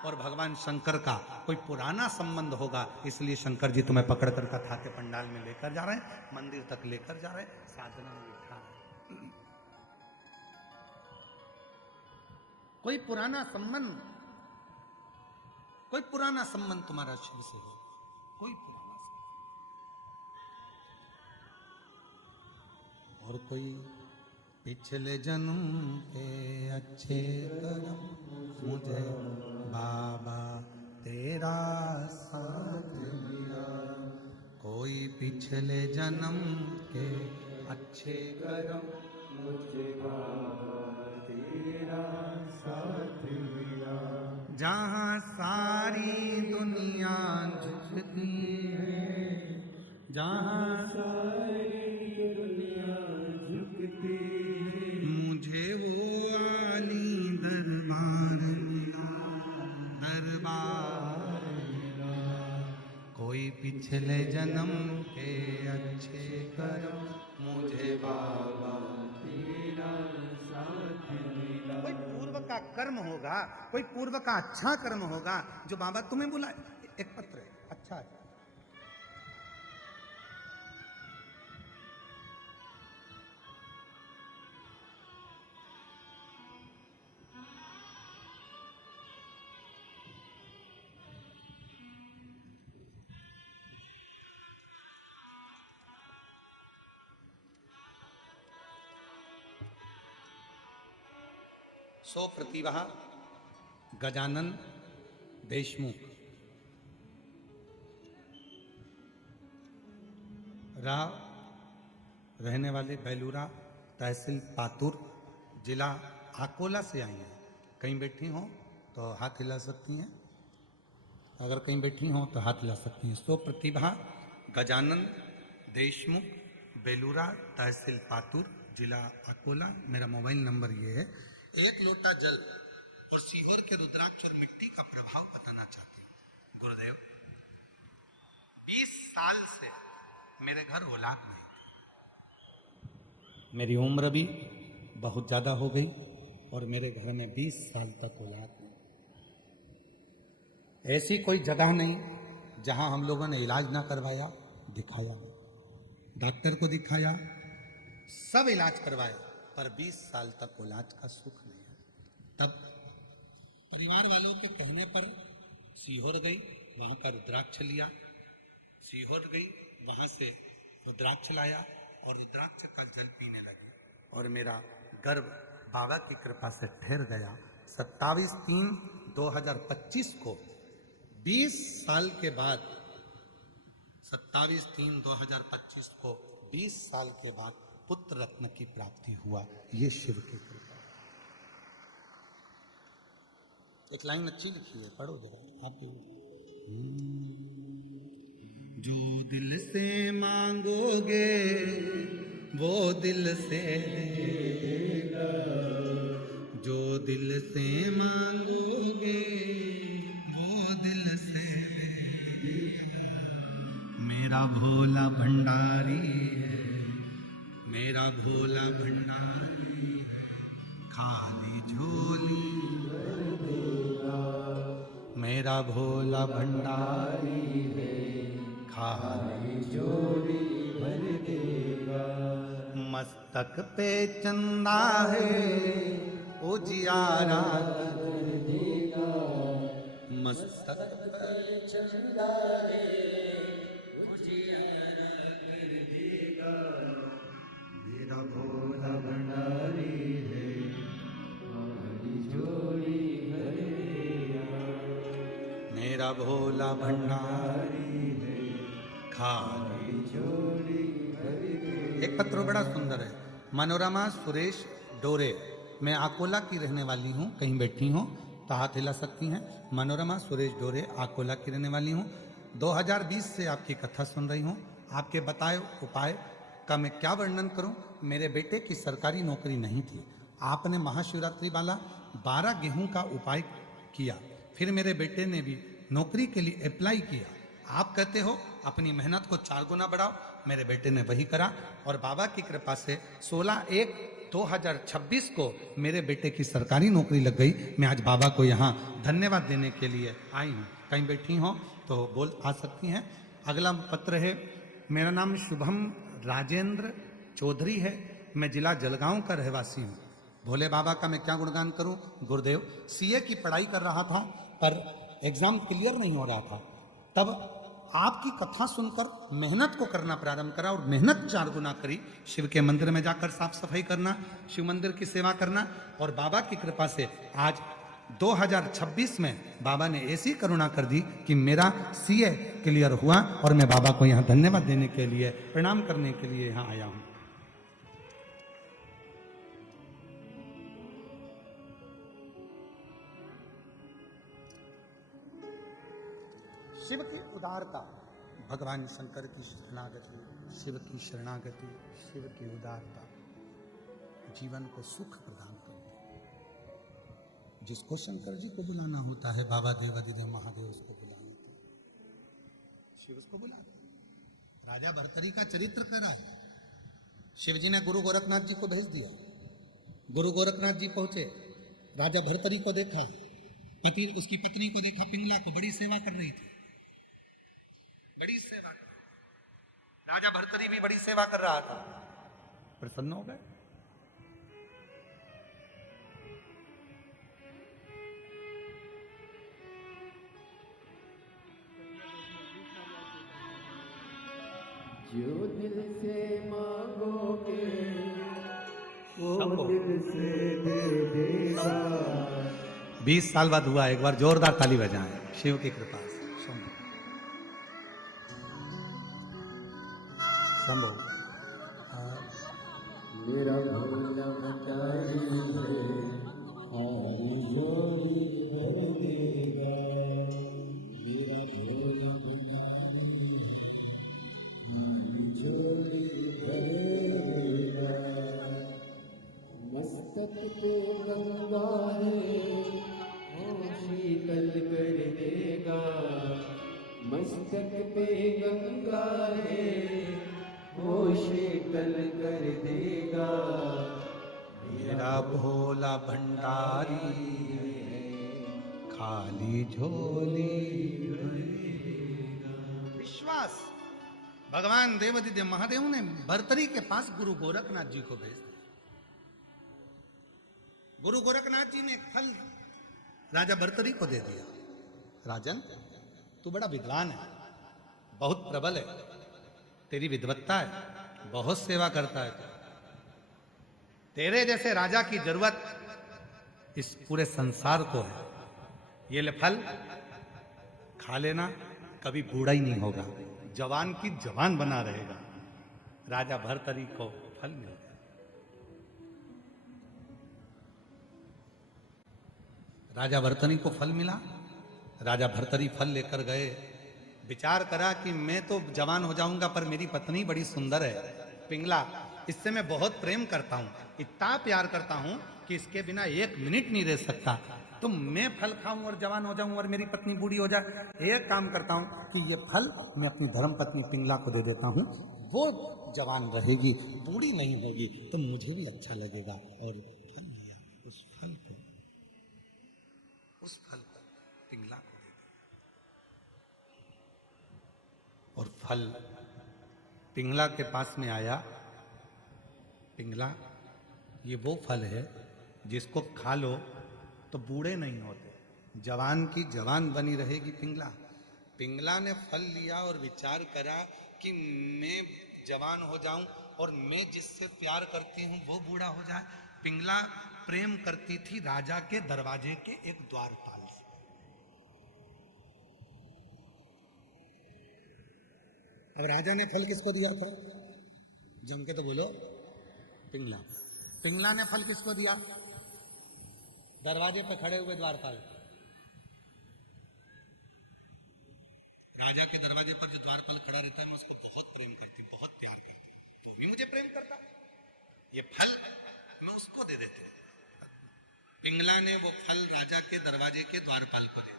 और भगवान शंकर का कोई पुराना संबंध होगा, इसलिए शंकर जी तुम्हें पकड़कर कथा के पंडाल में लेकर जा रहे हैं, मंदिर तक लेकर जा रहे हैं, साधना में बिठा रहे हैं। कोई पुराना संबंध, कोई पुराना संबंध तुम्हारा शिव से हो, कोई पुराना संबंध। और कोई पिछले जन्म के अच्छे कर्म मुझे बाबा तेरा साथ दिया, कोई पिछले जन्म के अच्छे कर्म मुझे बाबा तेरा साथ मिला। जहाँ सारी दुनिया झुकती है, जहाँ सारी दुनिया झुकती, मुझे वो आली दरबार मिला, दरबार मिला। कोई पिछले जन्म के अच्छे कर्म मुझे बाबा तेरा साथ मिला। कोई पूर्व का कर्म होगा, कोई पूर्व का अच्छा कर्म होगा जो बाबा तुम्हें बुलाए। एक पत्र है, अच्छा है। सो प्रतिभा गजानन देशमुख, रहने वाले बेलूरा, तहसील पातुर, जिला अकोला से आई हैं। कहीं बैठी हो तो हाथ हिला सकती हैं, अगर कहीं बैठी हो तो हाथ हिला सकती हैं। सो प्रतिभा गजानन देशमुख, बेलूरा, तहसील पातुर, जिला अकोला। मेरा मोबाइल नंबर ये है। एक लोटा जल और सीहोर के रुद्राक्ष और मिट्टी का प्रभाव बताना चाहती हूँ। गुरुदेव, 20 साल से मेरे घर औलाद नहीं, मेरी उम्र भी बहुत ज्यादा हो गई और मेरे घर में 20 साल तक औलाद नहीं। ऐसी कोई जगह नहीं जहां हम लोगों ने इलाज ना करवाया, दिखाया, डॉक्टर को दिखाया, सब इलाज करवाया, पर 20 साल तक औलाद का सुख नहीं है। तब परिवार वालों के कहने पर सीहोर गई, वहां का रुद्राक्ष लिया, सीहोर गई, वहां से रुद्राक्ष लाया और रुद्राक्ष का जल पीने लगे और मेरा गर्भ बाबा की कृपा से ठहर गया। 27/3/2025 को 20 साल के बाद, 27/3/2025 को 20 साल के बाद पुत्र रत्न की प्राप्ति हुआ। ये शिव की कृपा। एक लाइन अच्छी लिखी है, पढ़ो जरा आप भी। जो दिल से मांगोगे वो दिल से देगा, जो दिल से मांगोगे वो दिल से देगा। मेरा भोला भंडारी है, मेरा भोला भंडारी है, खाली झोली भर देगा। मेरा भोला भंडारी है, खाली झोली भर देगा। मस्तक पे चंदा है उजियारा कर देगा, मस्तक पे चंदा है उजियारा कर देगा। मेरा भोला भंडारी है, खाली झोली भर देगा। मेरा भोला भंडारी है, खाली झोली भर देगा। एक पत्र बड़ा सुंदर है। मनोरमा सुरेश डोरे, मैं अकोला की रहने वाली हूँ, कहीं बैठी हूँ तो हाथ हिला सकती हैं। मनोरमा सुरेश डोरे, अकोला की रहने वाली हूँ। 2020 से आपकी कथा सुन रही हूँ। आपके बताए उपाय का मैं क्या वर्णन करूं। मेरे बेटे की सरकारी नौकरी नहीं थी, आपने महाशिवरात्रि वाला 12 गेहूं का उपाय किया, फिर मेरे बेटे ने भी नौकरी के लिए अप्लाई किया। आप कहते हो अपनी मेहनत को 4 गुना बढ़ाओ, मेरे बेटे ने वही करा और बाबा की कृपा से 16/1/2026 को मेरे बेटे की सरकारी नौकरी लग गई। मैं आज बाबा को यहाँ धन्यवाद देने के लिए आई हूँ। कहीं बैठी हो तो बोल आ सकती हैं। अगला पत्र है। मेरा नाम शुभम राजेंद्र चौधरी है, मैं जिला जलगांव का रहवासी हूँ। भोले बाबा का मैं क्या गुणगान करूं। गुरुदेव, सीए की पढ़ाई कर रहा था पर एग्जाम क्लियर नहीं हो रहा था, तब आपकी कथा सुनकर मेहनत को करना प्रारंभ करा और मेहनत 4 गुना करी। शिव के मंदिर में जाकर साफ सफाई करना, शिव मंदिर की सेवा करना, और बाबा की कृपा से आज 2026 में बाबा ने ऐसी करुणा कर दी कि मेरा सीए क्लियर हुआ और मैं बाबा को यहाँ धन्यवाद देने के लिए, प्रणाम करने के लिए यहाँ आया हूँ। शिव की उदारता, भगवान शंकर की शरणागति, शिव की शरणागति, शिव की उदारता जीवन को सुख प्रदान करती है। जिसको शंकर जी को बुलाना होता है, बाबा देवादिदेव महादेव उसको बुला लेते हैं, शिव उसको बुलाते हैं। राजा भर्तरी का चरित्र कह रहा है। शिव जी ने गुरु गोरखनाथ जी को भेज दिया। गुरु गोरखनाथ जी पहुंचे, राजा भर्तरी को देखा, पति उसकी पत्नी को देखा, पिंगला को, बड़ी सेवा कर रही थी, बड़ी सेवा। राजा भर्तरी भी बड़ी सेवा कर रहा था, प्रसन्न हो गए। जो दिल से मांगोगे वो संभव। दिल से दे देगा। 20 साल बाद हुआ, एक बार जोरदार ताली बजाएं शिव की कृपा से। संभव। मेरा भोला भंडारी है, हारी झोली भर देगा। मेरा भोला भंडारी है, हारी झोली भर देगा। मस्तक पे गंगा है, वो शीतल कर देगा। मस्तक पे गंगा है, वो शीतल कर देगा। मेरा भोला भंडारी खाली झोली भरेगा। विश्वास। भगवान देवादिदेव महादेव ने भर्तरी के पास गुरु गोरखनाथ जी को भेज दिया। गुरु गोरखनाथ जी ने फल राजा भर्तरी को दे दिया। राजन, तू बड़ा विद्वान है, बहुत प्रबल है, तेरी विद्वत्ता है, बहुत सेवा करता है तू। तेरे जैसे राजा की जरूरत इस पूरे संसार को है। ये ले फल, खा लेना, कभी बूढ़ा ही नहीं होगा, जवान की जवान बना रहेगा। राजा भर्तरी को फल मिल गया। राजा भर्तरी को फल मिला। राजा भर्तरी फल लेकर गए। विचार करा कि मैं तो जवान हो जाऊंगा, पर मेरी पत्नी बड़ी सुंदर है, पिंगला, इससे मैं बहुत प्रेम करता हूं, इतना प्यार करता हूं कि इसके बिना 1 मिनट नहीं रह सकता। तो मैं फल खाऊं और जवान हो जाऊं और मेरी पत्नी बूढ़ी हो जाए। एक काम करता हूं कि ये फल मैं अपनी धर्म पत्नी पिंगला को दे देता हूं, वो जवान रहेगी, बूढ़ी नहीं होगी, तो मुझे भी अच्छा लगेगा। और फल लिया, उस फल को पिंगला को दे दिया। और फल पिंगला के पास में आया। पिंगला, ये वो फल है जिसको खा लो तो बूढ़े नहीं होते, जवान की जवान बनी रहेगी पिंगला। पिंगला ने फल लिया और विचार करा कि मैं जवान हो जाऊं और मैं जिससे प्यार करती हूं वो बूढ़ा हो जाए। पिंगला प्रेम करती थी राजा के दरवाजे के एक द्वारपाल से। अब राजा ने फल किसको दिया था? जम के तो बोलो। पिंगला। पिंगला ने फल किसको दिया? दरवाजे पे खड़े हुए द्वारपाल। राजा के दरवाजे पर जो द्वारपाल खड़ा रहता है, मैं उसको बहुत प्रेम करती, बहुत प्यार करती। तू भी मुझे प्रेम करता, ये फल मैं उसको दे देती। पिंगला ने वो फल राजा के दरवाजे के द्वारपाल को दिया।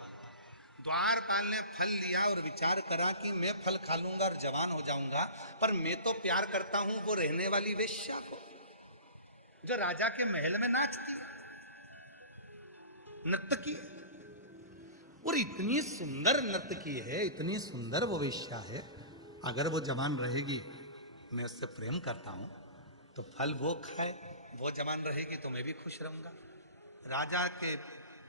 द्वारपाल ने फल लिया और विचार करा कि मैं फल खा लूंगा और जवान हो जाऊंगा, पर मैं तो प्यार करता हूं वो रहने वाली वेश्या को, जो राजा के महल में नाचती, नर्तकी है। और इतनी सुंदर नर्तकी है, इतनी सुंदर वो वेश्या है, अगर वो जवान रहेगी, मैं उससे प्रेम करता हूं, तो फल वो खाए, वो जवान रहेगी तो मैं भी खुश रहूंगा। राजा के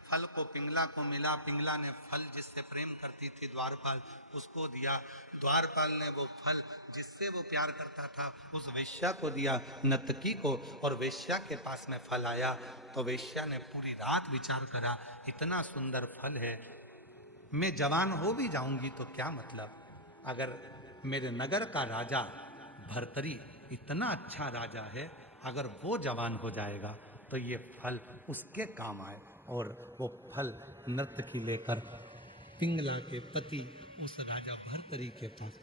फल को पिंगला को मिला। पिंगला ने फल जिससे प्रेम करती थी द्वारपाल, उसको दिया। द्वारपाल ने वो फल जिससे वो प्यार करता था उस वेश्या को दिया, नर्तकी को। और वेश्या के पास में फल आया तो वेश्या ने पूरी रात विचार करा, इतना सुंदर फल है, मैं जवान हो भी जाऊंगी तो क्या मतलब, अगर मेरे नगर का राजा भर्तरी इतना अच्छा राजा है, अगर वो जवान हो जाएगा तो ये फल उसके काम आए। और वो फल नर्तकी लेकर पिंगला के पति उस राजा भर्तरी के पास।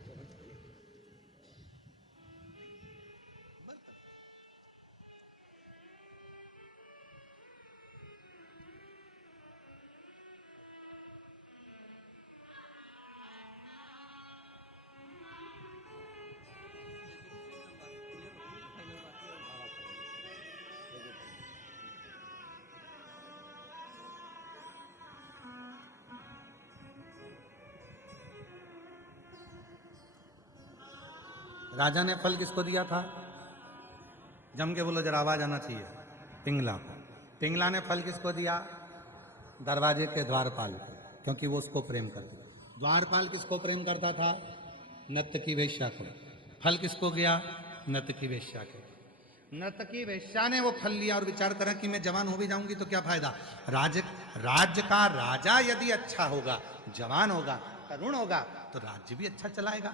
राजा ने फल किसको दिया था? जम के बोलो, जरा आवाज आना चाहिए। पिंगला को। पिंगला ने फल किसको दिया? दरवाजे के द्वारपाल को, क्योंकि वो उसको प्रेम करता था। द्वारपाल किसको प्रेम करता था? नर्तकी वेश्या को। फल किसको गया? नर्तकी वेश्या के। नर्तकी वेश्या ने वो फल लिया और विचार करा कि मैं जवान हो भी जाऊंगी तो क्या फायदा। राज्य का राजा यदि अच्छा होगा, जवान होगा, तरुण होगा, तो राज्य भी अच्छा चलाएगा।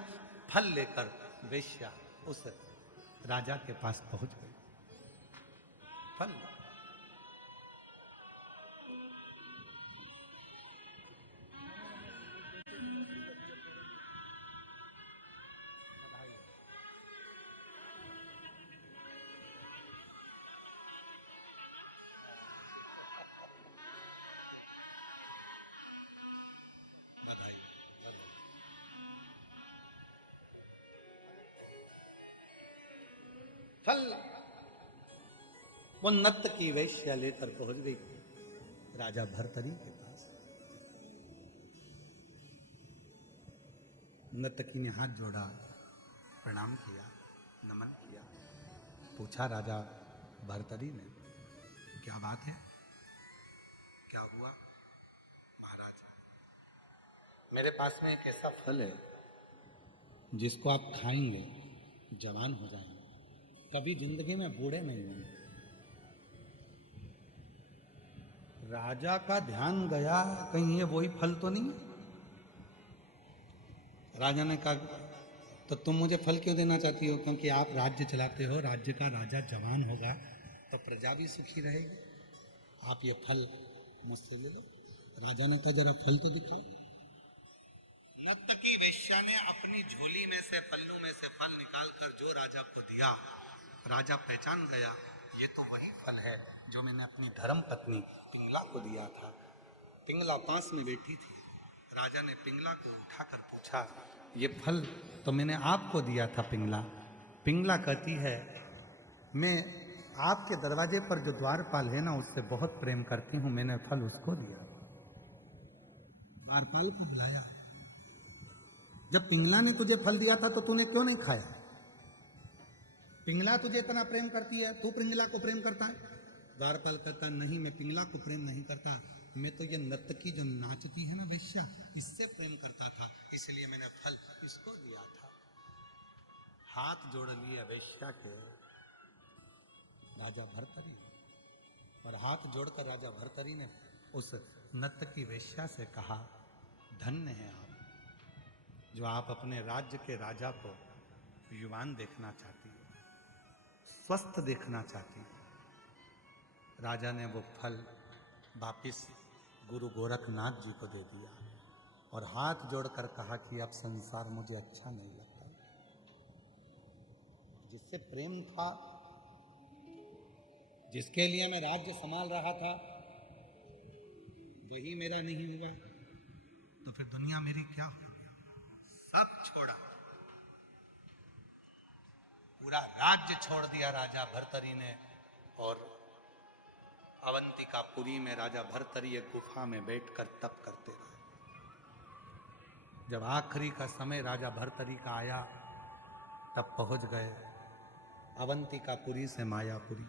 फल लेकर वेश्या उस राजा के पास पहुंच गई। फल बधाई। फल वो नत्त की वेश्या लेकर पहुंच गई राजा भर्तरी के पास। नर्तकी ने हाथ जोड़ा, प्रणाम किया, नमन किया। पूछा राजा भर्तरी ने, क्या बात है, क्या हुआ? महाराज, मेरे पास में एक ऐसा फल है जिसको आप खाएंगे जवान हो जाएंगे, कभी जिंदगी में बूढ़े नहीं होंगे। राजा का ध्यान गया, कहीं ये वही फल तो नहीं है। राजा ने कहा, तो तुम मुझे फल क्यों देना चाहती हो? क्योंकि आप राज्य चलाते हो, राज्य का राजा जवान होगा तो प्रजा भी सुखी रहेगी। आप ये फल मुझसे ले लो। राजा ने कहा, जरा फल तो दिखाओ। नर्तकी वेश्या ने अपनी झोली में से, पल्लू में से फल निकालकर जो राजा को दिया, राजा पहचान गया, ये तो वही फल है जो मैंने अपनी धर्म पत्नी पिंगला को दिया था। पिंगला पास में बैठी थी। राजा ने पिंगला को उठाकर पूछा, ये फल तो मैंने आपको दिया था पिंगला। पिंगला कहती है, मैं आपके दरवाजे पर जो द्वारपाल है ना, उससे बहुत प्रेम करती हूं, मैंने फल उसको दिया। द्वारपाल को बुलाया, जब पिंगला ने तुझे फल दिया था तो तूने क्यों नहीं खाया? पिंगला तुझे इतना प्रेम करती है, तू पिंगला को प्रेम करता है? द्वारपाल कहता, नहीं, मैं पिंगला को प्रेम नहीं करता, मैं तो ये नर्तकी जो नाचती है ना वेश्या, इससे प्रेम करता था, इसलिए मैंने फल इसको दिया था। हाथ जोड़ लिए वेश्या के राजा भर्तरी, और हाथ जोड़कर राजा भर्तरी ने उस नर्तकी वेश्या से कहा, धन्य है आप जो आप अपने राज्य के राजा को युवान देखना चाहती हो, स्वस्थ देखना चाहती हो। राजा ने वो फल वापिस गुरु गोरखनाथ जी को दे दिया और हाथ जोड़कर कहा कि अब संसार मुझे अच्छा नहीं लगता। जिससे प्रेम था, जिसके लिए मैं राज्य संभाल रहा था, वही मेरा नहीं हुआ, तो फिर दुनिया मेरी क्या होगी? सब छोड़ा, पूरा राज्य छोड़ दिया राजा भर्तरी ने, और अवंतिकापुरी में राजा भर्तरी एक गुफा में बैठकर तप करते रहे। जब आखिरी का समय राजा भर्तरी का आया, तब पहुंच गए अवंतिकापुरी से मायापुरी।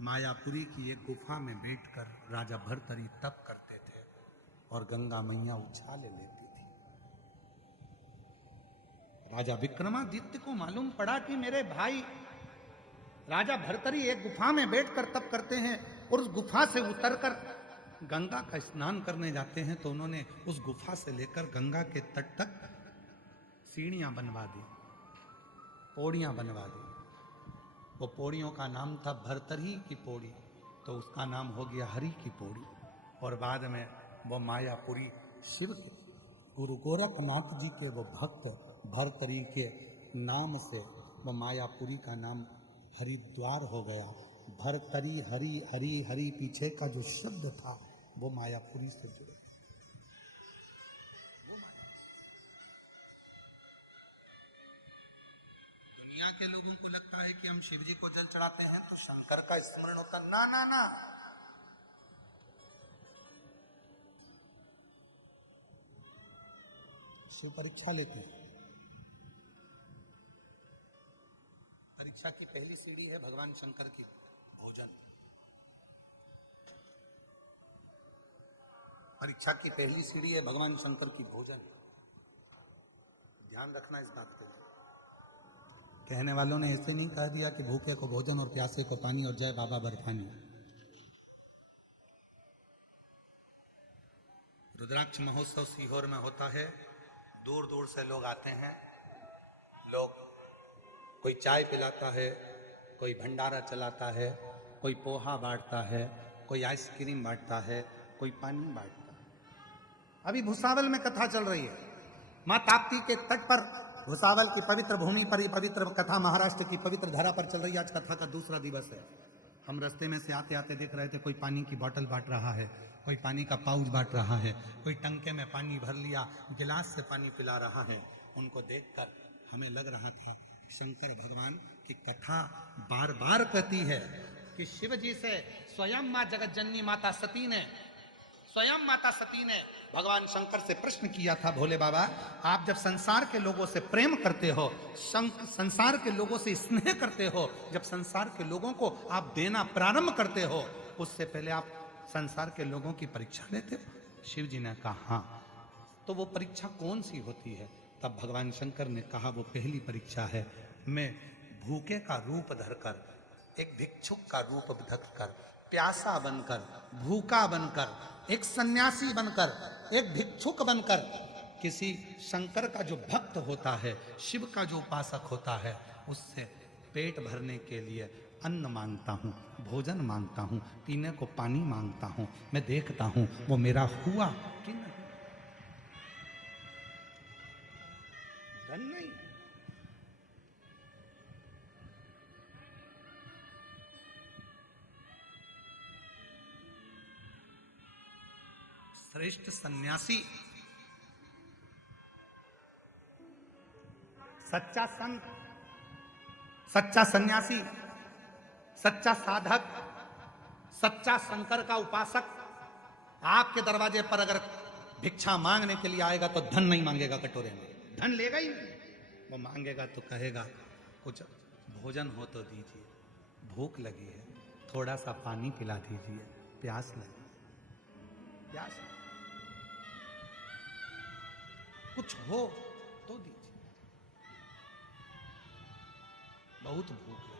मायापुरी की एक गुफा में बैठकर राजा भर्तरी तप करते थे और गंगा मैया उछाले लेती थी। राजा विक्रमादित्य को मालूम पड़ा कि मेरे भाई राजा भर्तरी एक गुफा में बैठकर तप करते हैं और उस गुफा से उतरकर गंगा का स्नान करने जाते हैं, तो उन्होंने उस गुफा से लेकर गंगा के तट तक सीढ़ियां बनवा दी, पौड़ियां बनवा दी। वो पौड़ियों का नाम था भर्तरी की पौड़ी, तो उसका नाम हो गया हरि की पौड़ी। और बाद में वो मायापुरी शिव की गुरु गोरखनाथ जी के वो भक्त भरतरी के नाम से वो मायापुरी का नाम हरिद्वार हो गया। भरतरी हरि हरि हरि पीछे का जो शब्द था वो मायापुरी से जुड़े। दुनिया के लोगों को लगता है कि हम शिव जी को जल चढ़ाते हैं तो शंकर का स्मरण होता, ना ना ना। शिव परीक्षा लेते हैं। परीक्षा की पहली सीढ़ी है भगवान शंकर की भोजन। परीक्षा की पहली सीढ़ी है भगवान शंकर की भोजन। ध्यान रखना इस बात पे। कहने वालों ने ऐसे नहीं कह दिया कि भूखे को भोजन और प्यासे को पानी और जय बाबा बर्फानी। रुद्राक्ष महोत्सव सीहोर में होता है। दूर दूर से लोग आते हैं। लोग कोई चाय पिलाता है, कोई भंडारा चलाता है, कोई पोहा बांटता है, कोई आइसक्रीम बांटता है, कोई पानी बांटता है। अभी भुसावल में कथा चल रही है। मां ताप्ती के तट पर भुसावल की पवित्र भूमि पर ये पवित्र कथा महाराष्ट्र की पवित्र धरा पर चल रही है। आज कथा का दूसरा दिवस है। हम रास्ते में से आते आते देख रहे थे कोई पानी की बोतल बांट रहा है, कोई पानी का पाउच बांट रहा है, कोई टंके में पानी भर लिया गिलास से पानी पिला रहा है। उनको देखकर हमें लग रहा था शंकर भगवान की कथा बार बार कहती है कि शिव जी से स्वयं मां जगत जननी माता सती ने भगवान शंकर से प्रश्न किया था, भोले बाबा आप जब संसार के लोगों से प्रेम करते हो, संसार के लोगों से स्नेह करते हो, जब संसार के लोगों को आप देना प्रारंभ करते हो, उससे पहले आप संसार के लोगों की परीक्षा लेते हो? शिव जी ने कहा हाँ। तो वो परीक्षा कौन सी होती है? तब भगवान शंकर ने कहा वो पहली परीक्षा है, मैं भूखे का रूप धरकर, एक भिक्षुक का रूप धरकर, प्यासा बनकर, भूखा बनकर, एक सन्यासी बनकर, एक भिक्षुक बनकर, किसी शंकर का जो भक्त होता है, शिव का जो उपासक होता है, उससे पेट भरने के लिए अन्न मांगता हूँ, भोजन मांगता हूँ, पीने को पानी मांगता हूँ। मैं देखता हूँ वो मेरा हुआ कि नहीं। धन नहीं, श्रेष्ठ सन्यासी, सच्चा संत, सच्चा सन्यासी, सच्चा साधक, सच्चा शंकर का उपासक आपके दरवाजे पर अगर भिक्षा मांगने के लिए आएगा तो धन नहीं मांगेगा कटोरे में, धन लेगा ही नहीं। वो मांगेगा तो कहेगा कुछ भोजन हो तो दीजिए, भूख लगी है, थोड़ा सा पानी पिला दीजिए, प्यास लगी, प्यास कुछ हो तो दीजिए, बहुत भूख लगी।